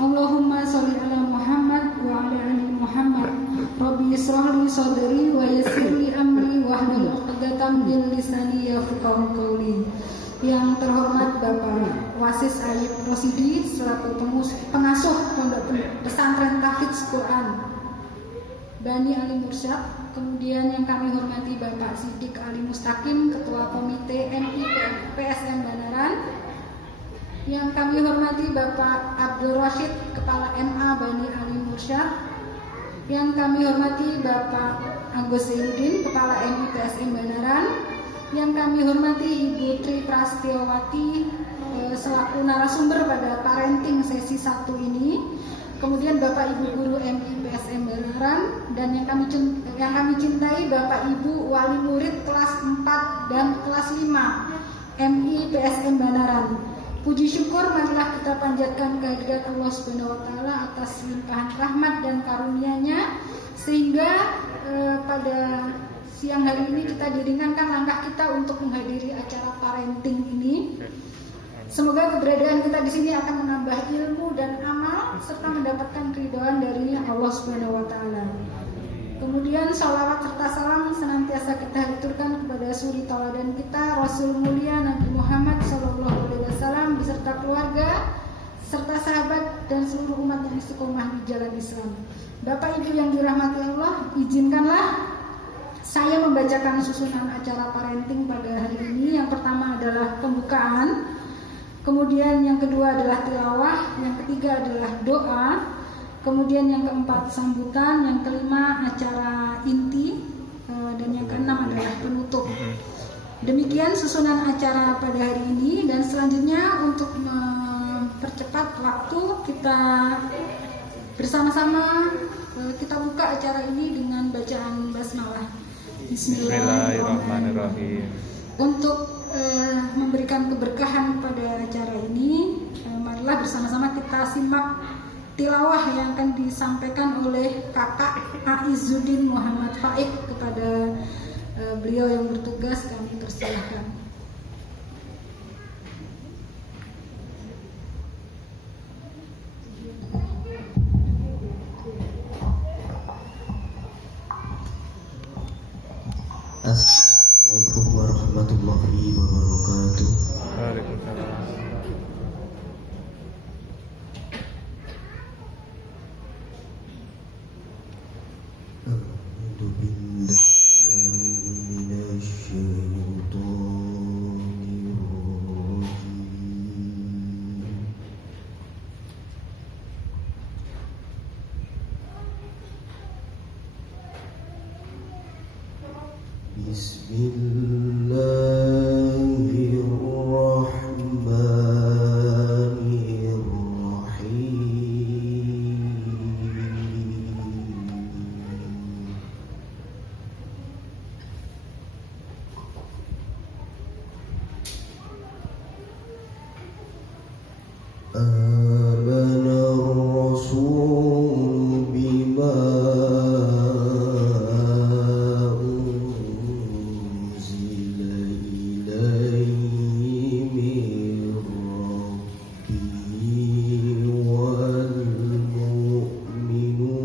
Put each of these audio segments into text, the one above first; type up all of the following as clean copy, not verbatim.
Allahumma sholli ala Muhammad wa ala ali Muhammad. Rabbi israh li sadri wa yassir li amri wahlul 'uqdatam min lisani yafqahu qawli. Yang terhormat Bapak Wasis Ayib Rosidi selaku pengasuh Pondok Pesantren Tahfidz Quran Bani Ali Mursyad. Kemudian yang kami hormati Bapak Sidik Ali Mustaqim, Ketua Komite MI PSM Banaran. Yang kami hormati Bapak Abdul Rashid, Kepala MA Bani Ali Mursyad. Yang kami hormati Bapak Agus Zainuddin, Kepala MI PSM Banaran. Yang kami hormati Ibu Tri Prastiawati selaku narasumber pada parenting sesi 1 ini. Kemudian Bapak Ibu Guru MI PSM Banaran, dan yang kami cintai Bapak Ibu Wali Murid kelas 4 dan kelas 5 MI PSM Banaran. Puji syukur marilah kita panjatkan kehadirat Allah Subhanahu wa taala atas limpahan rahmat dan karunia-Nya sehingga pada siang hari ini kita diringankan langkah kita untuk menghadiri acara parenting ini. Semoga keberadaan kita di sini akan menambah ilmu dan amal serta mendapatkan keridhaan dari Allah Subhanahu wa taala. Kemudian salawat serta salam senantiasa kita haturkan kepada suri tauladan kita Rasul mulia Nabi Muhammad SAW beserta keluarga serta sahabat dan seluruh umat yang istiqomah di jalan Islam. Bapak Ibu yang dirahmati Allah, izinkanlah saya membacakan susunan acara parenting pada hari ini. Yang pertama adalah pembukaan, kemudian yang kedua adalah tilawah, yang ketiga adalah doa, kemudian yang keempat sambutan, yang kelima acara inti, dan yang keenam adalah penutup. Demikian susunan acara pada hari ini, dan selanjutnya untuk mempercepat waktu kita bersama-sama kita buka acara ini dengan bacaan basmalah. Bismillahirrahmanirrahim. Untuk memberikan keberkahan pada acara ini, marilah bersama-sama kita simak tilawah yang akan disampaikan oleh Kakak Aizuddin Muhammad Faik. Kepada beliau yang bertugas kami persilahkan. Assalamualaikum warahmatullahi wabarakatuh. Waalaikumsalam. A'udzu billahi minasy syaithanir rajim. Amanar rasul bima unzila ilaihi min rabbihi wal mu'minun.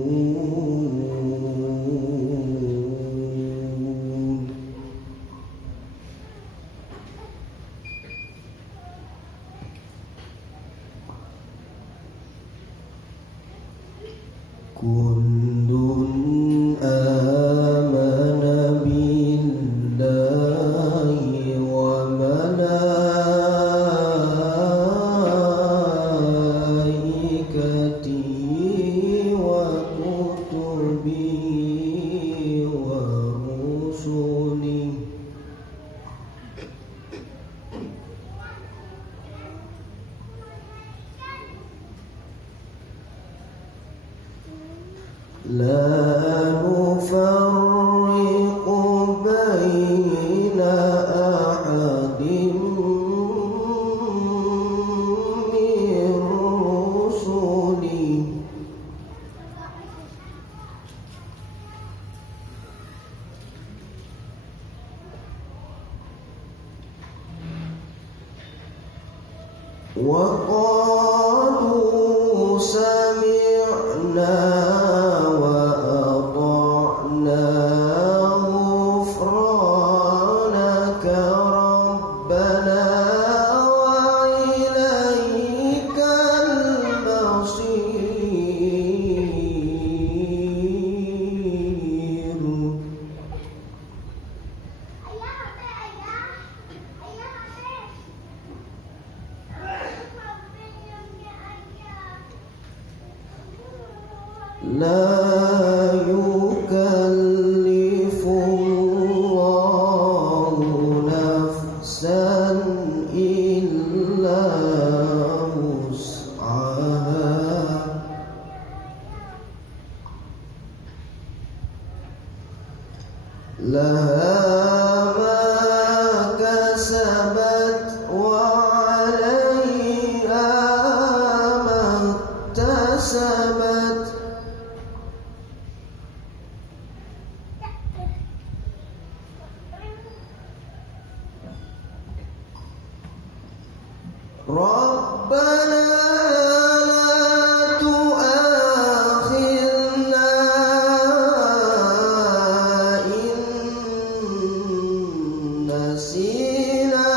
Kullun amana billahi wa malaikatihi wa kutubihi wa rusulihi la nufarriqu baina ahadin min rusuli wa qalu لا يكلف الله نفسا إلا وسعها لها ما كسبت وعليها ما اكتسبت ربنا لا تؤاخذنا إن نسينا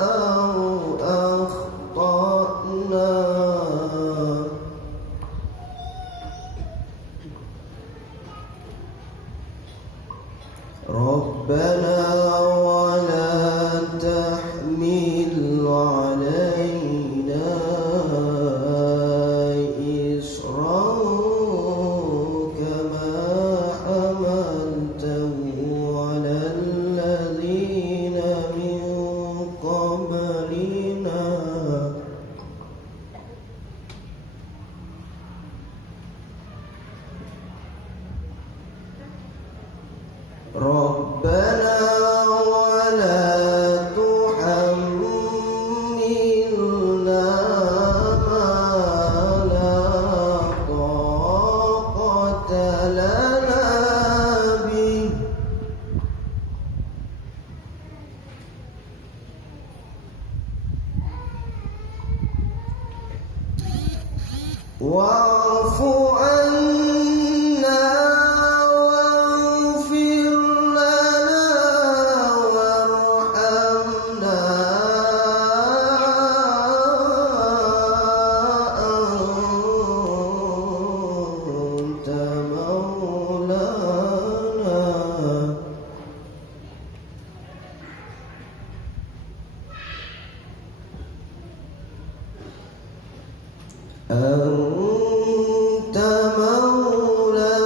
أو أخطأنا ربنا ولا تحمل علينا إصرا كما حملته على الذين من قبلنا ربنا ولا تحملنا ما لا طاقة لنا به واعف عنا واغفر لنا وارحمنا أنت مولانا أنت مولانا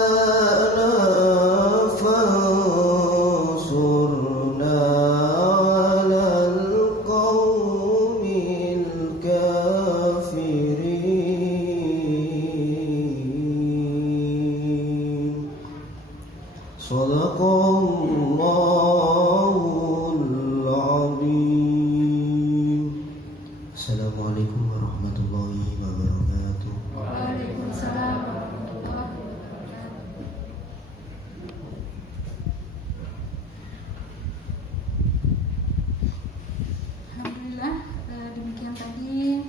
فانصرنا على القوم الكافرين صدق الله العظيم. Assalamualaikum warahmatullahi wabarakatuh. Waalaikumsalam warahmatullahi wabarakatuh. Alhamdulillah, demikian tadi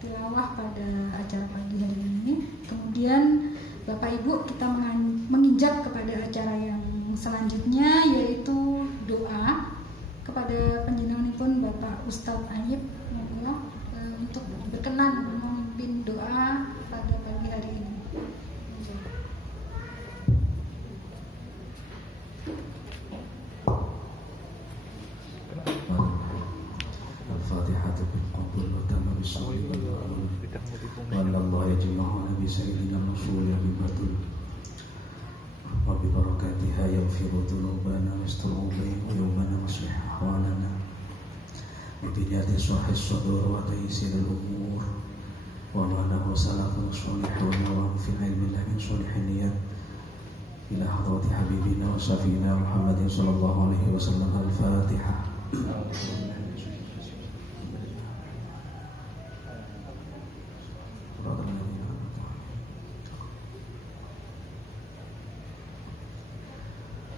tilawah pada acara pagi hari ini. Kemudian Bapak Ibu, kita menginjak kepada acara yang selanjutnya, yaitu doa kepada panjenenganipun Bapak Ustadz Ayib untuk berkenan memimpin doa pada pagi hari ini. الفاتحة بالقبول وتم بالصبر والقبول وأن الله يجمعنا بسيدنا الرسول ببطل وببركاتها يغفر ذنوبنا ويستر عيوبنا ويصلح أحوالنا بدنيا شرح الصدور وتيسير الأمور وما له سلف صالحون وهم في علم الله من صالح النيات إلى حضرة حبيبنا وشفينا محمد صلى الله عليه وسلم. الفاتحة.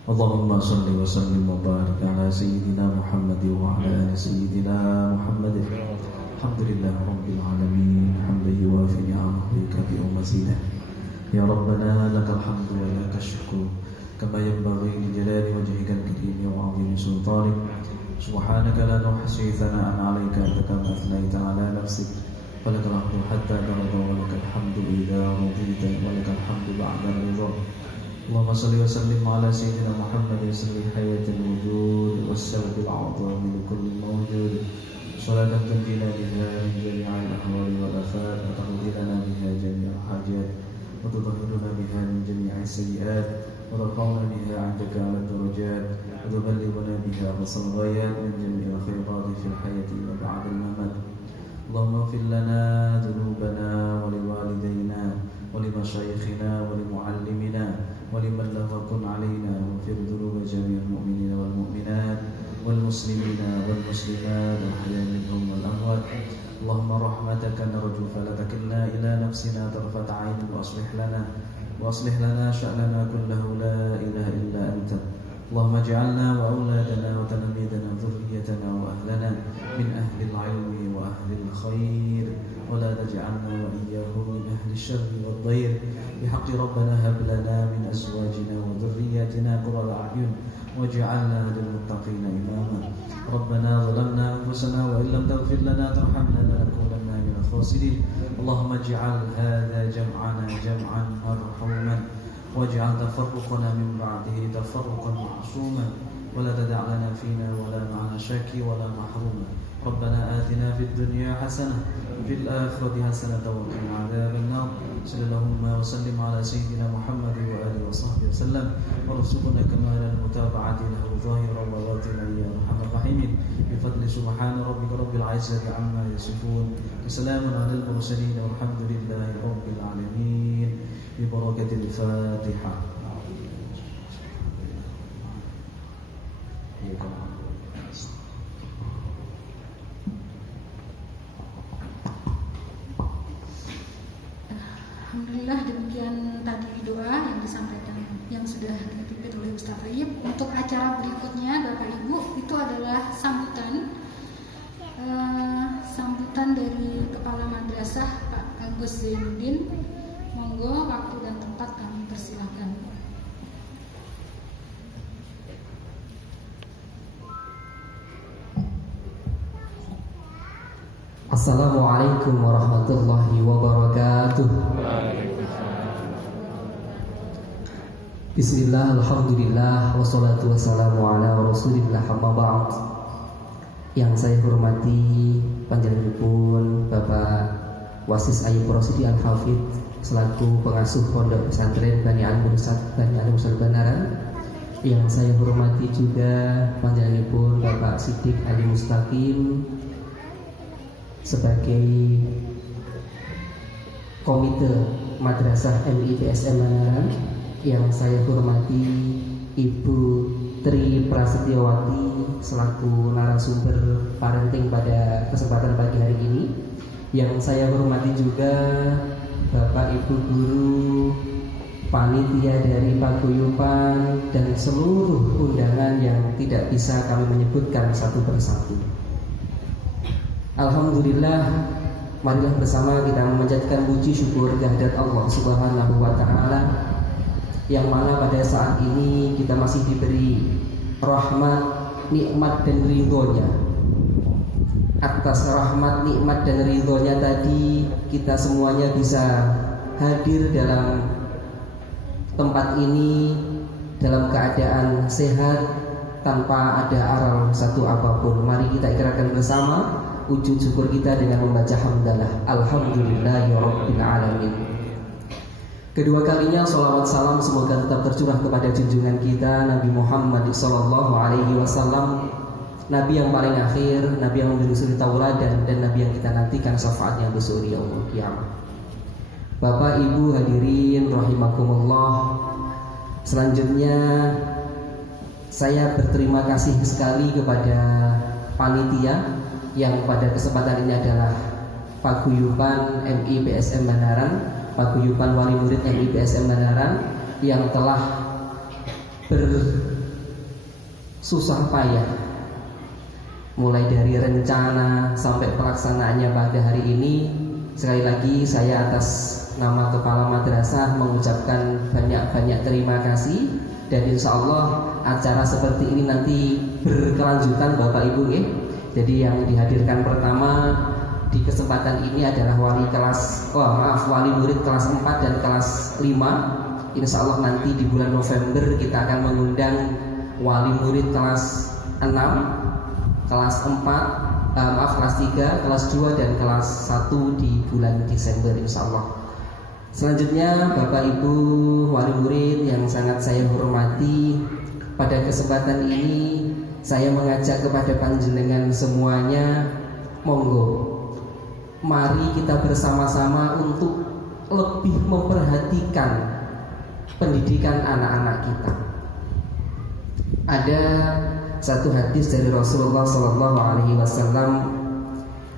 اللهم صل وسلم وبارك على سيدنا محمد وعلى آل سيدنا محمد. الحمد لله رب العالمين حمدا يوافي نعمه ويكافئ مزيدا. يا ربنا لك الحمد ولك الشكر كما ينبغي لجلال وجهك الكريم وعظيم سلطانك. سبحانك لا نحصي ثناء عليك أنت كما أثنيت على نفسك. ولك الحمد حتى ترضى ولك الحمد إذا رضيت ولك الحمد بعد الرضا. اللهم صل وسلم على سيدنا محمد سر حياة الوجود والسبب الأعظم لكل موجود. صلاة تنجينا بها من جميع الأهوال والآفات وتقضي لنا بها جميع الحاجات وتطهرنا بها من جميع السيئات وترفعنا بها عندك على الدرجات وتبلغنا بها أقصى الغايات من جميع الخيرات في الحياة وبعد الممات. اللهم اغفر لنا ذنوبنا ولوالدينا ولمشايخنا ولمعلمنا ولمن لم يكن علينا، واغفر ذنوب جميع المؤمنين والمؤمنات والمسلمين والمسلمات الأحياء منهم والأموات. اللهم رحمتك نرجو فلا تكلنا إلى نفسنا طرفة عين وأصلح لنا شأننا كله، لا إله إلا أنت. اللهم اجعلنا وأولادنا وتلاميذنا وذريتنا وأهلنا من أهل العلم وأهل الخير، ولا تجعلنا وإياهم من أهل الشر والضير. بحق ربنا هب لنا من أزواجنا وذرياتنا قرة أعين واجعلنا للمتقين إماما. ربنا ظلمنا أنفسنا وإن لم تغفر لنا ترحمنا لنكونن من الخاسرين. اللهم اجعل هذا جمعنا جمعا مرحوما واجعل تفرقنا من بعده تفرقا معصوما، ولا تدع لنا فينا ولا معنا شاكي ولا محروما. ربنا آتنا في الدنيا حسنة وفي الآخرة حسنة وقنا عذاب النار. صلى اللهم وسلم على سيدنا محمد وآله وصحبه وسلم، وارزقنا كمال المتابعة له ظاهرا وباطنا يا أرحم الراحمين. بفضل سبحان ربك رب العزة عما يصفون، وسلام على المرسلين والحمد لله رب العالمين. ببركة الفاتحة. Alhamdulillah, demikian tadi doa yang disampaikan, yang sudah dipimpin oleh Ustaz Thayyib. Untuk acara berikutnya Bapak Ibu, itu adalah sambutan dari Kepala Madrasah Pak Agus Zainuddin. Monggo, waktu dan tempat kami persilahkan. Assalamualaikum warahmatullahi wabarakatuh. Bismillah, alhamdulillah, wassalatu wassalamu ala rasulillah, amma ba'd. Yang saya hormati panjenenganipun Bapak Wasis Ayub Rosidi Al-Hafidh selaku pengasuh Pondok Pesantren Bani Al-Mursad Banaran. Yang saya hormati juga panjenenganipun Bapak Siddiq Ali Mustaqim sebagai Komite Madrasah MIPSM Banaran. Yang saya hormati Ibu Tri Prasetyawati selaku narasumber parenting pada kesempatan pagi hari ini. Yang saya hormati juga Bapak Ibu guru, panitia dari paguyuban, dan seluruh undangan yang tidak bisa kami menyebutkan satu persatu. Alhamdulillah, marilah bersama kita memanjatkan puji syukur kehadirat Allah Subhanahu wa Ta'ala, yang mana pada saat ini kita masih diberi rahmat, nikmat, dan ridhonya. Atas rahmat, nikmat, dan ridhonya tadi, kita semuanya bisa hadir dalam tempat ini dalam keadaan sehat tanpa ada aral satu apapun. Mari kita ikrarkan bersama wujud syukur kita dengan membaca hamdalah alhamdulillahirabbil alamin. Kedua kalinya salawat salam semoga tetap tercurah kepada junjungan kita Nabi Muhammad SAW, Nabi yang paling akhir, Nabi yang memberi suri tauladan, dan Nabi yang kita nantikan syafaatnya besok di yaumul kiamat. Bapak Ibu hadirin rahimakumullah, selanjutnya saya berterima kasih sekali kepada panitia yang pada kesempatan ini adalah Paguyuban MIPSM Banaran, Paguyuban Wali Murid MIPSM Banaran, yang telah bersusah payah mulai dari rencana sampai pelaksanaannya pada hari ini. Sekali lagi saya atas nama Kepala Madrasah mengucapkan banyak-banyak terima kasih, dan insya Allah acara seperti ini nanti berkelanjutan Bapak Ibu ya. Jadi yang dihadirkan pertama di kesempatan ini adalah wali murid kelas 4 dan kelas 5. Insya Allah nanti di bulan November kita akan mengundang wali murid kelas 6, kelas 4, kelas 3, kelas 2 dan kelas 1 di bulan Desember insyaallah. Selanjutnya Bapak Ibu wali murid yang sangat saya hormati, pada kesempatan ini saya mengajak kepada panjenengan semuanya, monggo mari kita bersama-sama untuk lebih memperhatikan pendidikan anak-anak kita. Ada satu hadis dari Rasulullah SAW,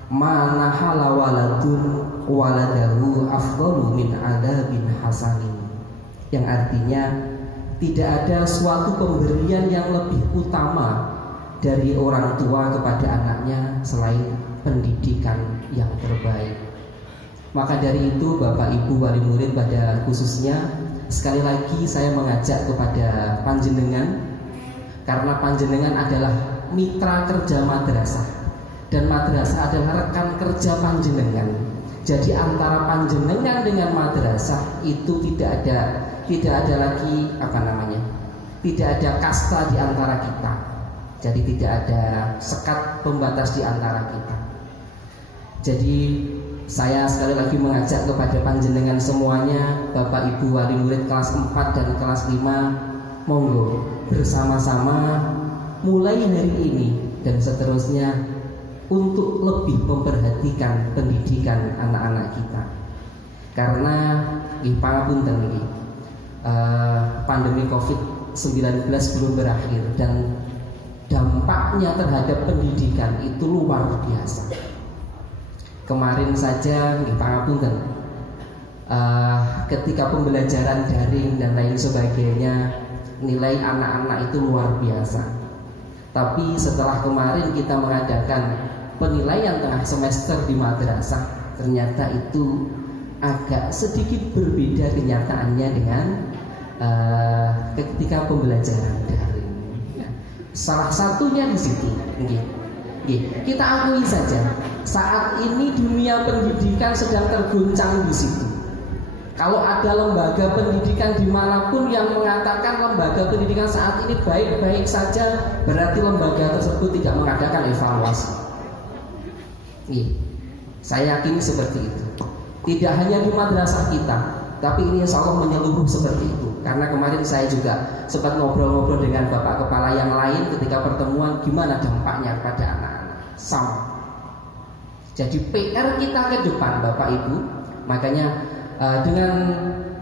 "Ma nahala waladun waladahu afdalu min adabin hasanin." Yang artinya tidak ada suatu pemberian yang lebih utama dari orang tua kepada anaknya selain pendidikan yang terbaik. Maka dari itu Bapak Ibu wali murid pada khususnya, sekali lagi saya mengajak kepada panjenengan, karena panjenengan adalah mitra kerja madrasah dan madrasah adalah rekan kerja panjenengan. Jadi antara panjenengan dengan madrasah itu tidak ada lagi tidak ada kasta di antara kita. Jadi tidak ada sekat pembatas di antara kita. Jadi saya sekali lagi mengajak kepada panjenengan semuanya, Bapak Ibu wali murid kelas 4 dan kelas 5, monggo bersama-sama mulai hari ini dan seterusnya untuk lebih memperhatikan pendidikan anak-anak kita. Karena pangapunten niki, pandemi Covid-19 belum berakhir dan dampaknya terhadap pendidikan itu luar biasa. Kemarin saja pangapunten, ketika pembelajaran daring dan lain sebagainya, nilai anak-anak itu luar biasa. Tapi setelah kemarin kita mengadakan penilaian tengah semester di madrasah, ternyata itu agak sedikit berbeda kenyataannya dengan ketika pembelajaran daring. Salah satunya di situ, kita akui saja, saat ini dunia pendidikan sedang terguncang di situ. Kalau ada lembaga pendidikan dimanapun yang mengatakan lembaga pendidikan saat ini baik-baik saja, berarti lembaga tersebut tidak mengadakan evaluasi. Saya yakini seperti itu. Tidak hanya di madrasah kita, tapi ini insya Allah menyeluruh seperti itu. Karena kemarin saya juga sempat ngobrol-ngobrol dengan bapak kepala yang lain ketika pertemuan, gimana dampaknya kepada anak-anak. Sama. Jadi PR kita ke depan Bapak Ibu, makanya dengan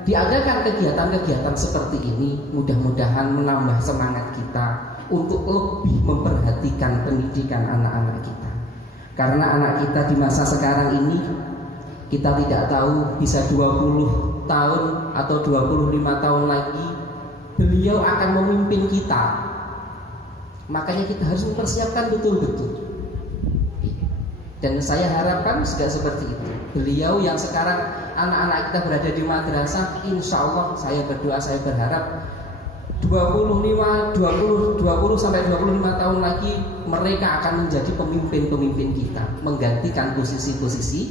diadakan kegiatan-kegiatan seperti ini, mudah-mudahan menambah semangat kita untuk lebih memperhatikan pendidikan anak-anak kita. Karena anak kita di masa sekarang ini, kita tidak tahu bisa 20 tahun atau 25 tahun lagi beliau akan memimpin kita. Makanya kita harus mempersiapkan betul-betul. Dan saya harapkan juga seperti itu. Beliau yang sekarang anak-anak kita berada di madrasah, insya Allah saya berdoa, saya berharap 20 sampai 25 tahun lagi mereka akan menjadi pemimpin-pemimpin kita, menggantikan posisi-posisi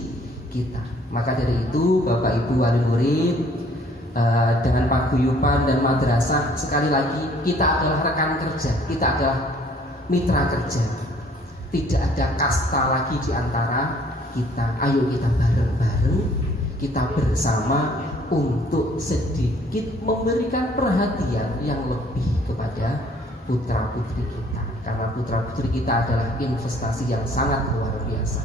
kita. Maka dari itu Bapak Ibu wali murid, dengan paguyuban dan madrasah, sekali lagi kita adalah rekan kerja, kita adalah mitra kerja. Tidak ada kasta lagi di antara kita. Ayo kita bareng-bareng, kita bersama untuk sedikit memberikan perhatian yang lebih kepada putra-putri kita. Karena putra-putri kita adalah investasi yang sangat luar biasa.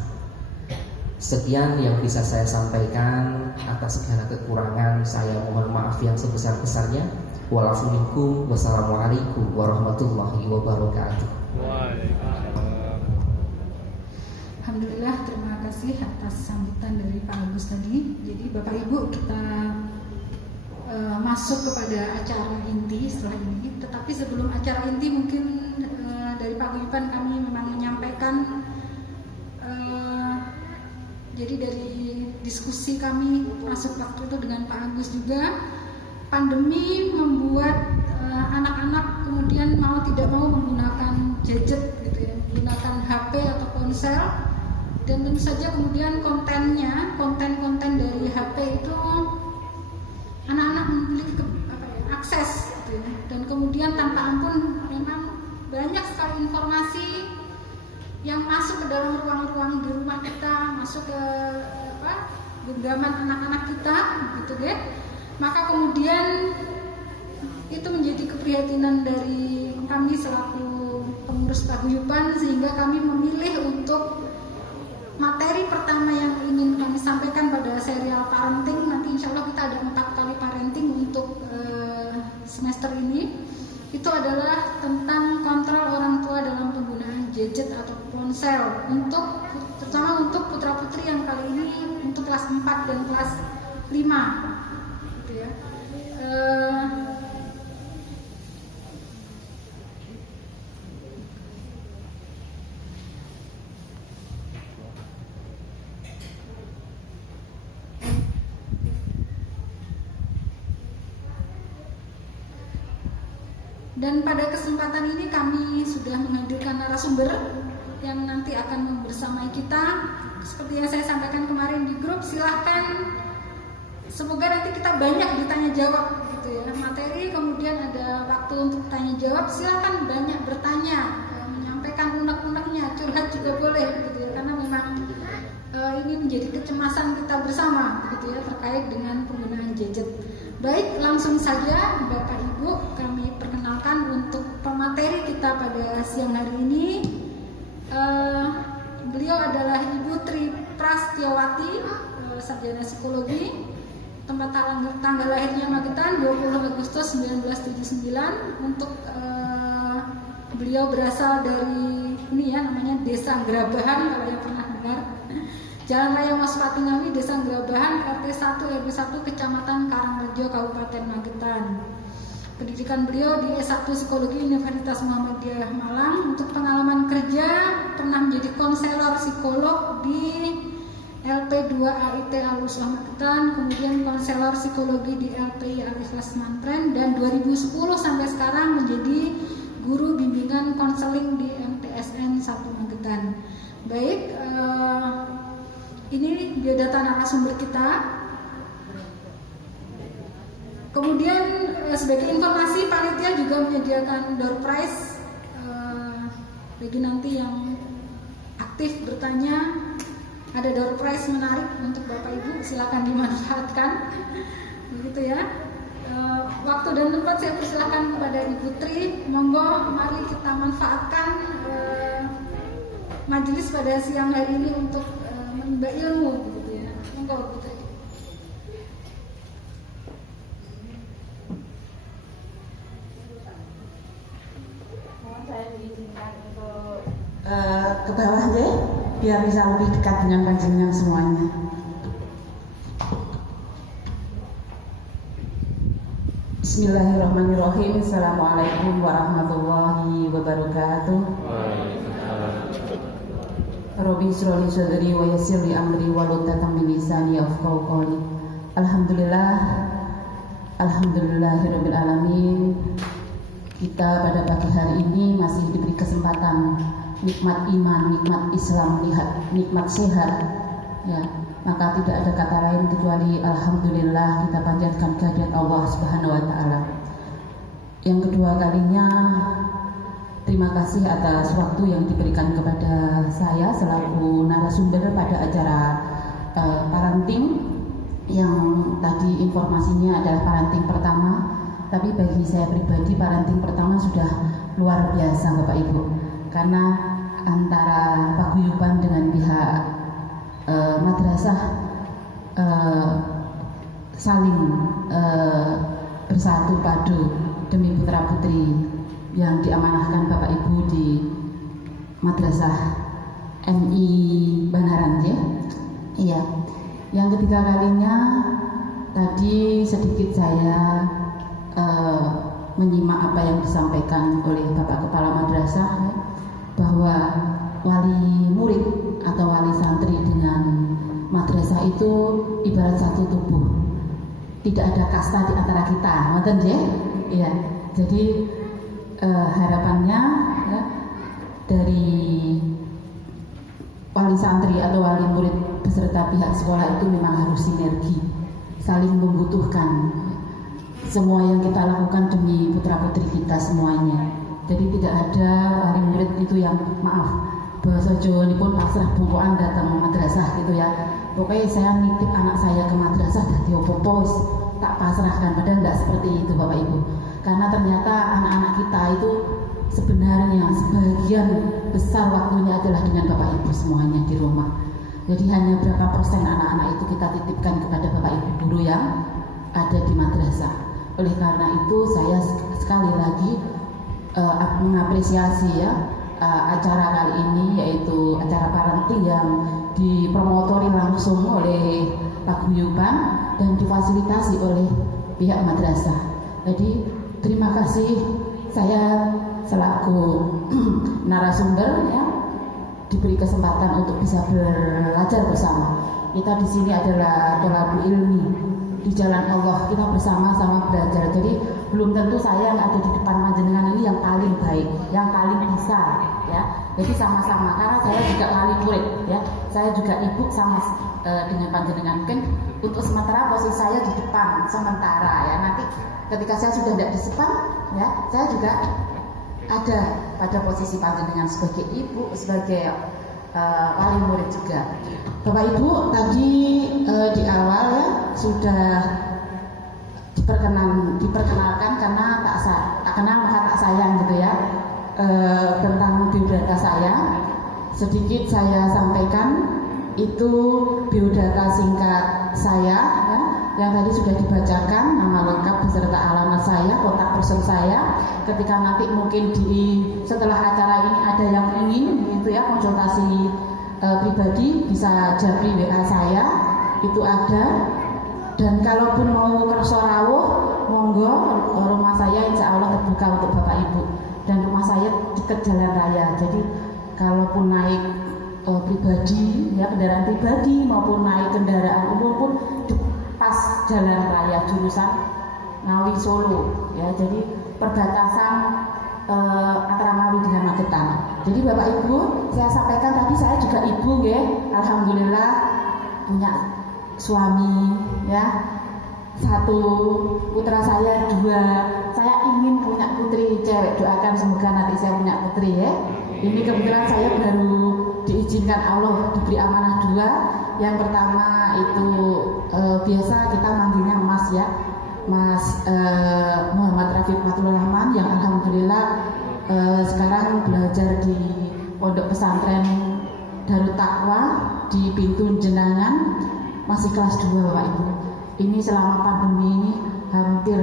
Sekian yang bisa saya sampaikan. Atas segala kekurangan saya mohon maaf yang sebesar-besarnya. Wassalamualaikum warahmatullahi wabarakatuh. Alhamdulillah, terima kasih atas sambutan dari Pak Agus tadi. Jadi Bapak Ibu, kita masuk kepada acara inti setelah ini. Tetapi sebelum acara inti, mungkin dari Pak Guyupan kami memang menyampaikan, jadi dari diskusi kami masuk waktu itu dengan Pak Agus juga, pandemi membuat anak-anak kemudian mau tidak mau menggunakan gadget gitu ya, menggunakan HP atau ponsel. Dan tentu saja kemudian konten-konten dari HP itu anak-anak memiliki akses gitu ya. Dan kemudian tanpa ampun memang banyak sekali informasi yang masuk ke dalam ruang-ruang di rumah kita, masuk ke genggaman anak-anak kita, gitu deh. Maka kemudian itu menjadi keprihatinan dari kami selaku pengurus paguyuban, sehingga kami memilih untuk materi pertama yang ingin kami sampaikan pada serial parenting. Nanti insya Allah kita ada 4 kali parenting untuk semester ini. Itu adalah tentang kontrol orang tua dalam penggunaan gadget atau ponsel, terutama untuk putra-putri yang kali ini untuk kelas 4 dan kelas 5, gitu ya. Dan pada kesempatan ini kami sudah menghadirkan narasumber yang nanti akan bersamai kita. Seperti yang saya sampaikan kemarin di grup, silahkan, semoga nanti kita banyak ditanya jawab, gitu ya. Materi, kemudian ada waktu untuk tanya jawab. Silahkan banyak bertanya, menyampaikan unek-uneknya, curhat juga boleh, gitu ya. Karena memang ini menjadi kecemasan kita bersama, gitu ya, terkait dengan penggunaan gadget. Baik, langsung saja Bapak Ibu kami perkenalkan untuk pemateri kita pada siang hari ini. Beliau adalah Ibu Tri Prastyawati, sarjana psikologi, tempat tanggal lahirnya Magetan 20 Agustus 1979. Untuk beliau berasal dari ini ya, namanya Desa Grabahan, kalau yang pernah dengar. Jalan Raya Mas Pati Ngawi, Desa Grabahan, RT 1 RW 1, Kecamatan Karangrejo, Kabupaten Magetan. Pendidikan beliau di S1 Psikologi Universitas Muhammadiyah Malang. Untuk pengalaman kerja, pernah menjadi konselor psikolog di LP2 AIT Al-Uswah Magetan, kemudian konselor psikologi di LPI Al-Ikhlas Mantren, dan 2010 sampai sekarang menjadi guru bimbingan konseling di MTSN 1 Magetan. Baik, ini biodata narasumber kita. Kemudian sebagai informasi, panitia juga menyediakan door prize bagi nanti yang aktif bertanya. Ada door prize menarik untuk Bapak Ibu, silakan dimanfaatkan. Begitu ya. Waktu dan tempat saya persilakan kepada Ibu Tri. Monggo, mari kita manfaatkan majelis pada siang hari ini untuk menimba ilmu, gitu ya. Monggo, Ibu Tri. Saya diizinkan untuk ke bawah ya, biar bisa lebih dekat dengan panjenengan semuanya. Bismillahirrahmanirrahim. Assalamualaikum warahmatullahi wabarakatuh. Rabbi shrah li sadri wa yassir li amri wahlul 'uqdatam min lisani yafqahu qawli. Alhamdulillahirabbil alamin. Kita pada pagi hari ini masih diberi kesempatan nikmat iman, nikmat Islam, nikmat sehat, ya. Maka tidak ada kata lain kecuali alhamdulillah, kita panjatkan kehadirat Allah Subhanahu wa taala. Yang kedua kalinya, terima kasih atas waktu yang diberikan kepada saya selaku narasumber pada acara parenting, yang tadi informasinya adalah parenting pertama. Tapi bagi saya pribadi, parenting pertama sudah luar biasa Bapak Ibu, karena antara paguyuban dengan pihak madrasah saling bersatu padu demi putra putri yang diamanahkan Bapak Ibu di madrasah MI Banaran, ya. Iya. Yang ketiga kalinya, tadi sedikit saya menyimak apa yang disampaikan oleh Bapak Kepala Madrasah, ya, bahwa wali murid atau wali santri dengan madrasah itu ibarat satu tubuh, tidak ada kasta di antara kita, ngoten ya. Iya. Jadi harapannya, ya, dari wali santri atau wali murid beserta pihak sekolah itu memang harus sinergi, saling membutuhkan. Semua yang kita lakukan demi putra putri kita semuanya. Jadi tidak ada wali murid itu yang bahasa Jawa ini pun pasrah bongkoan datang madrasah gitu ya. Pokoknya saya nitip anak saya ke madrasah dadi opo-opo tak pasrahkan, padahal tidak seperti itu Bapak Ibu. Karena ternyata anak-anak kita itu sebenarnya sebagian besar waktunya adalah dengan Bapak Ibu semuanya di rumah. Jadi hanya berapa persen anak-anak itu kita titipkan kepada Bapak Ibu guru yang ada di madrasah. Oleh karena itu saya sekali lagi mengapresiasi ya acara kali ini, yaitu acara parenting yang dipromotori langsung oleh paguyuban dan difasilitasi oleh pihak madrasah. Jadi terima kasih, saya selaku narasumber ya diberi kesempatan untuk bisa belajar bersama. Kita di sini adalah thalabul ilmi, di jalan Allah kita bersama-sama belajar. Jadi belum tentu saya yang ada di depan panjenengan ini yang paling baik, yang paling bisa ya. Jadi sama-sama, karena saya juga wali murid ya. Saya juga ibu sama dengan panjenengan. Mungkin untuk sementara posisi saya di depan sementara ya. Nanti ketika saya sudah tidak di depan ya, saya juga ada pada posisi panjenengan sebagai ibu, sebagai wali murid juga. Bapak Ibu tadi di awal ya sudah diperkenalkan karena tak kenal maka tak sayang gitu ya, tentang biodata saya. Sedikit saya sampaikan, itu biodata singkat saya ya, yang tadi sudah dibacakan, nama lengkap beserta alamat saya, kontak person saya. Ketika nanti mungkin setelah acara ini ada yang ingin gitu ya konsultasi pribadi, bisa japri WA saya, itu ada. Dan kalaupun mau kerso rawuh, monggo, rumah saya insya Allah terbuka untuk Bapak Ibu. Dan rumah saya dekat jalan raya, jadi kalaupun naik pribadi ya, kendaraan pribadi maupun naik kendaraan umum pun pas jalan raya jurusan Ngawi Solo ya, jadi perbatasan antara Ngawi dengan Magetan. Jadi Bapak Ibu, saya sampaikan tadi saya juga ibu ya, alhamdulillah punya suami ya, 1, putra saya 2. Saya ingin punya putri cewek, doakan semoga nanti saya punya putri ya. Ini kebetulan saya baru diizinkan Allah diberi amanah 2. Yang pertama itu biasa kita manggilnya Mas ya, Mas Muhammad Rafiq Fathur Rahman, yang alhamdulillah sekarang belajar di Pondok Pesantren Darut Taqwa di Pintu Jenangan, masih kelas 2 Bapak Ibu. Ini selama pandemi ini hampir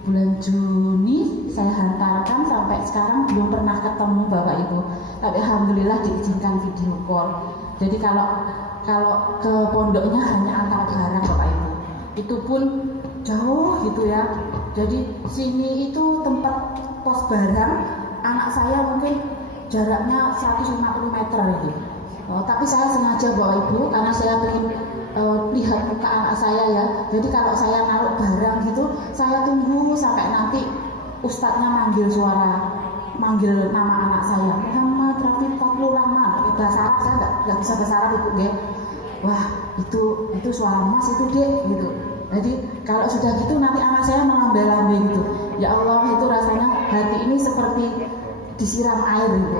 bulan Juni saya hantarkan, sampai sekarang belum pernah ketemu Bapak Ibu. Tapi alhamdulillah diizinkan video call. Jadi kalau ke pondoknya hanya antar barang Bapak Ibu, itu pun jauh gitu ya. Jadi sini itu tempat pos barang anak saya mungkin jaraknya 150 meter gitu. Tapi saya sengaja Bapak Ibu karena saya ingin lihat muka anak saya ya. Jadi kalau saya naruh barang gitu, saya tunggu sampai nanti ustadznya manggil nama anak saya, Muhammad Rafiq Fathur Rahman. Bahasa Arab saya nggak bisa bahasa Arab Ibu deh. Wah itu suara Mas itu dek gitu. Jadi kalau sudah gitu nanti anak saya melambai-lambai gitu. Ya Allah, itu rasanya hati ini seperti disiram air gitu.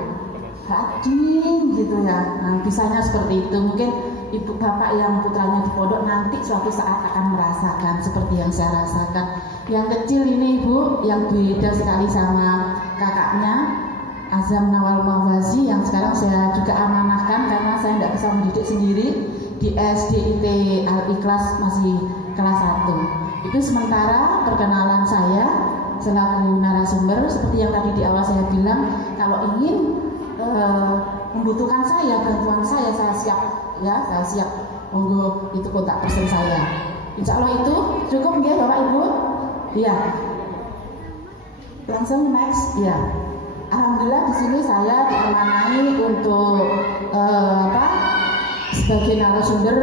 Hading gitu ya. Nah bisanya seperti itu. Mungkin ibu bapak yang putranya di pondok nanti suatu saat akan merasakan seperti yang saya rasakan. Yang kecil ini ibu, yang beda sekali sama kakaknya Azam Nawal Mawasi, yang sekarang saya juga amanahkan karena saya tidak bisa mendidik sendiri di SDIT Al-Ikhlas, masih kelas 1. Itu sementara perkenalan saya selaku narasumber. Seperti yang tadi di awal saya bilang, kalau ingin membutuhkan saya, bantuan saya siap ya, saya siap. Monggo, itu kontak person saya. Insya Allah itu cukup ya Bapak Ibu. Iya. Langsung next ya. Alhamdulillah di sini saya diamanai untuk sebagai narasumber,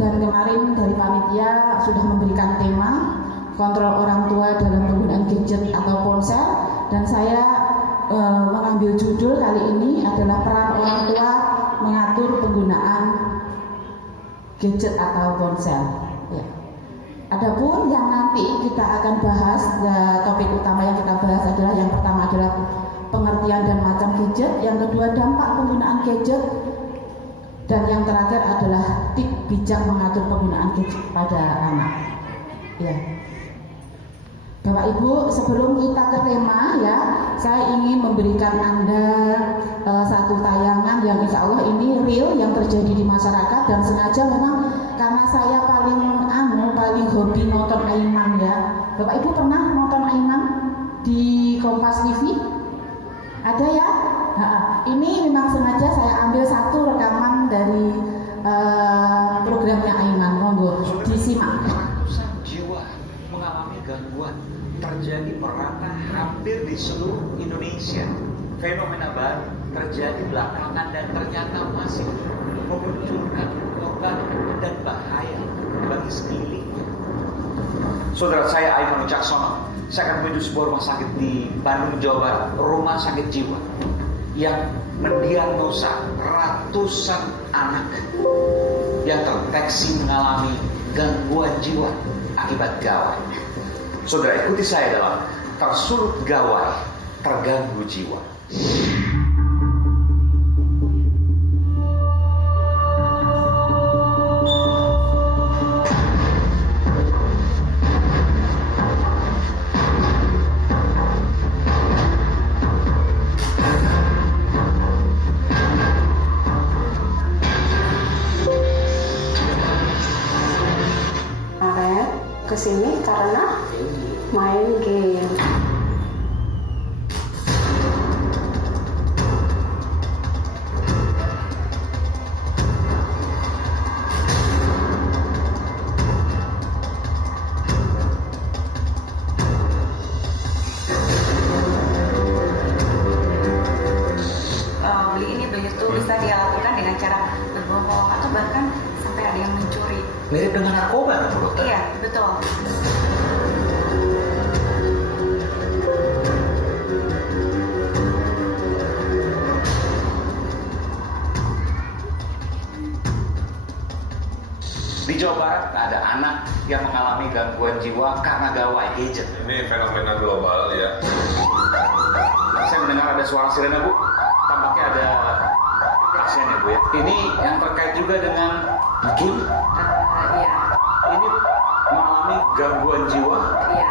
dan kemarin dari panitia sudah memberikan tema kontrol orang tua dalam penggunaan gadget atau ponsel, dan saya mengambil judul kali ini adalah peran orang tua mengatur penggunaan gadget atau ponsel. Ya. Adapun yang nanti kita akan bahas, topik utama yang kita bahas adalah yang pertama adalah pengertian dan macam gadget, yang kedua dampak penggunaan gadget, dan yang terakhir adalah tip bijak mengatur penggunaan gadget pada anak. Ya. Bapak Ibu, sebelum kita ke tema ya, saya ingin memberikan Anda satu tayangan yang insya Allah ini real yang terjadi di masyarakat, dan sengaja memang karena saya paling hobi nonton Aiman ya. Bapak Ibu pernah nonton Aiman di Kompas TV? Ada ya? Nah, ini memang sengaja saya ambil satu rekaman dari programnya Aiman. Monggo disimak. Ratusan jiwa mengalami gangguan, terjadi merata hampir di seluruh Indonesia. Fenomena baru terjadi belakangan dan ternyata masih memunculkan korban dan bahaya bagi sekelilingnya. Saudara saya Aiman Wicaksono, saya akan menuju sebuah rumah sakit di Bandung, Jawa Barat, rumah sakit jiwa yang mendiagnosa ratusan anak yang terdeteksi mengalami gangguan jiwa akibat gawai. Saudara, ikuti saya dalam Tersulut Gawai, Terganggu Jiwa. Kesini karena main game. Beli ini beli itu bisa dia lakukan dengan cara berbohong atau bahkan sampai ada yang mencuri. Mirip dengan narkoba, dokter? Iya, betul. Di Jawa Barat ada anak yang mengalami gangguan jiwa karena gawai gadget. Ini fenomena global ya. Saya mendengar ada suara sirene, Bu. Tampaknya ada pasien ya, Bu ya. Ini yang terkait juga dengan game. Iya, Ini mengalami gangguan jiwa. iya.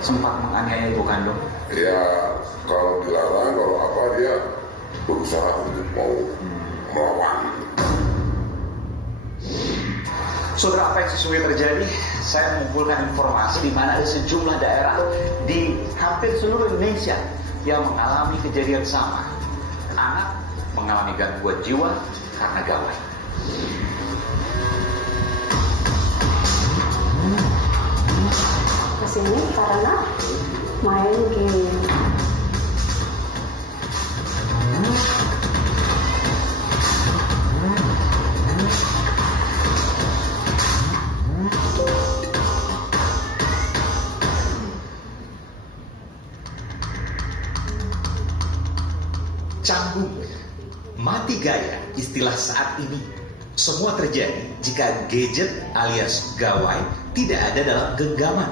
Sempat menganiaya ibu kandung. Ya kalau dilarang, kalau apa dia berusaha untuk mau melawan. Saudara, apa yang sesungguhnya terjadi? Saya mengumpulkan informasi di mana ada sejumlah daerah di hampir seluruh Indonesia yang mengalami kejadian sama. Anak mengalami gangguan jiwa karena gawai. Kesini karena main game. Canggung, mati gaya, istilah saat ini. Semua terjadi jika gadget alias gawai tidak ada dalam genggaman.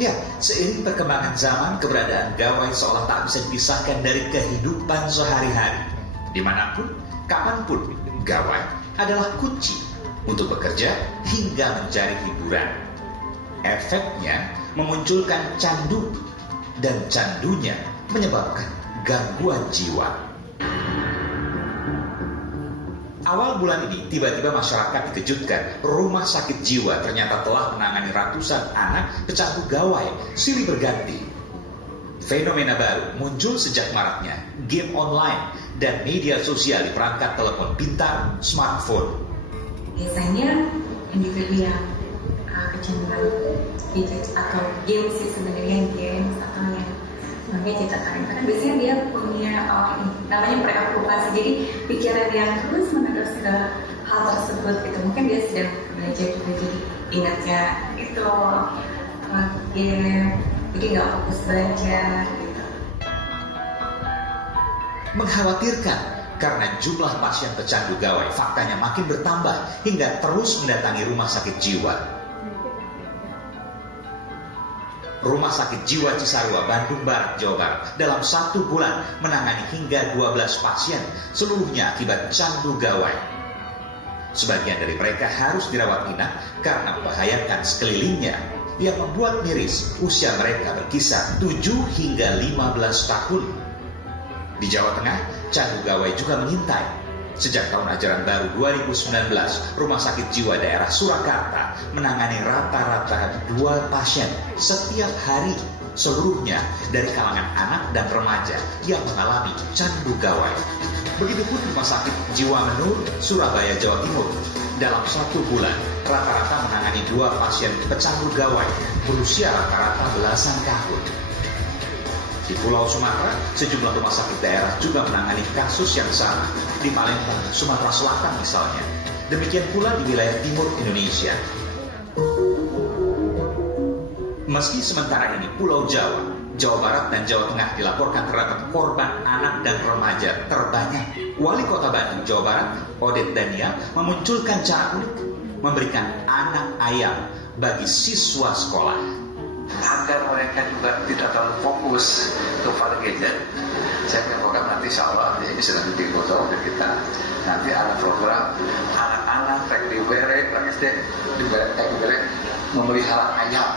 Ya, seiring perkembangan zaman, keberadaan gawai seolah tak bisa dipisahkan dari kehidupan sehari-hari. Dimanapun, kapanpun, gawai adalah kunci untuk bekerja hingga mencari hiburan. Efeknya memunculkan candu, dan candunya menyebabkan gangguan jiwa. Awal bulan ini, tiba-tiba masyarakat dikejutkan. Rumah sakit jiwa ternyata telah menangani ratusan anak pecandu gawai silih berganti. Fenomena baru muncul sejak maraknya game online dan media sosial di perangkat telepon pintar, smartphone. Biasanya individu yang kecenderungan gadget atau game sih sebenarnya, games atau yang gadget karena biasanya dia punya namanya preokupasi, jadi pikiran yang terus menerus ke hal tersebut gitu. Mungkin dia sedang belajar juga, jadi ingatnya itu game, jadi nggak fokus belajar gitu. Mengkhawatirkan karena jumlah pasien pecandu gawai faktanya makin bertambah hingga terus mendatangi rumah sakit jiwa. Rumah Sakit Jiwa Cisarua, Bandung Barat, Jawa Barat dalam 1 bulan menangani hingga 12 pasien, seluruhnya akibat candu gawai. Sebagian dari mereka harus dirawat inap karena membahayakan sekelilingnya, yang membuat miris usia mereka berkisar 7 hingga 15 tahun. Di Jawa Tengah, candu gawai juga mengintai. Sejak tahun ajaran baru 2019, Rumah Sakit Jiwa Daerah Surakarta menangani rata-rata 2 pasien setiap hari, seluruhnya dari kalangan anak dan remaja yang mengalami candu gawai. Begitupun Rumah Sakit Jiwa Menur, Surabaya, Jawa Timur. Dalam 1 bulan, rata-rata menangani 2 pasien pecandu gawai berusia rata-rata belasan tahun. Di Pulau Sumatera, sejumlah rumah sakit daerah juga menangani kasus yang sama. Di Palembang, Sumatera Selatan misalnya. Demikian pula di wilayah timur Indonesia. Meski sementara ini Pulau Jawa, Jawa Barat dan Jawa Tengah dilaporkan terdapat korban anak dan remaja terbanyak, Wali Kota Bandung, Jawa Barat, Odet Dania, memunculkan cara unik, memberikan anak ayam bagi siswa sekolah. Agar mereka juga tidak terlalu fokus kepada gadget, saya punya program nanti insya Allah ini sedang digodok oleh kita. Nanti ada program anak-anak rek di berek, rek SD di berek memelihara ayam.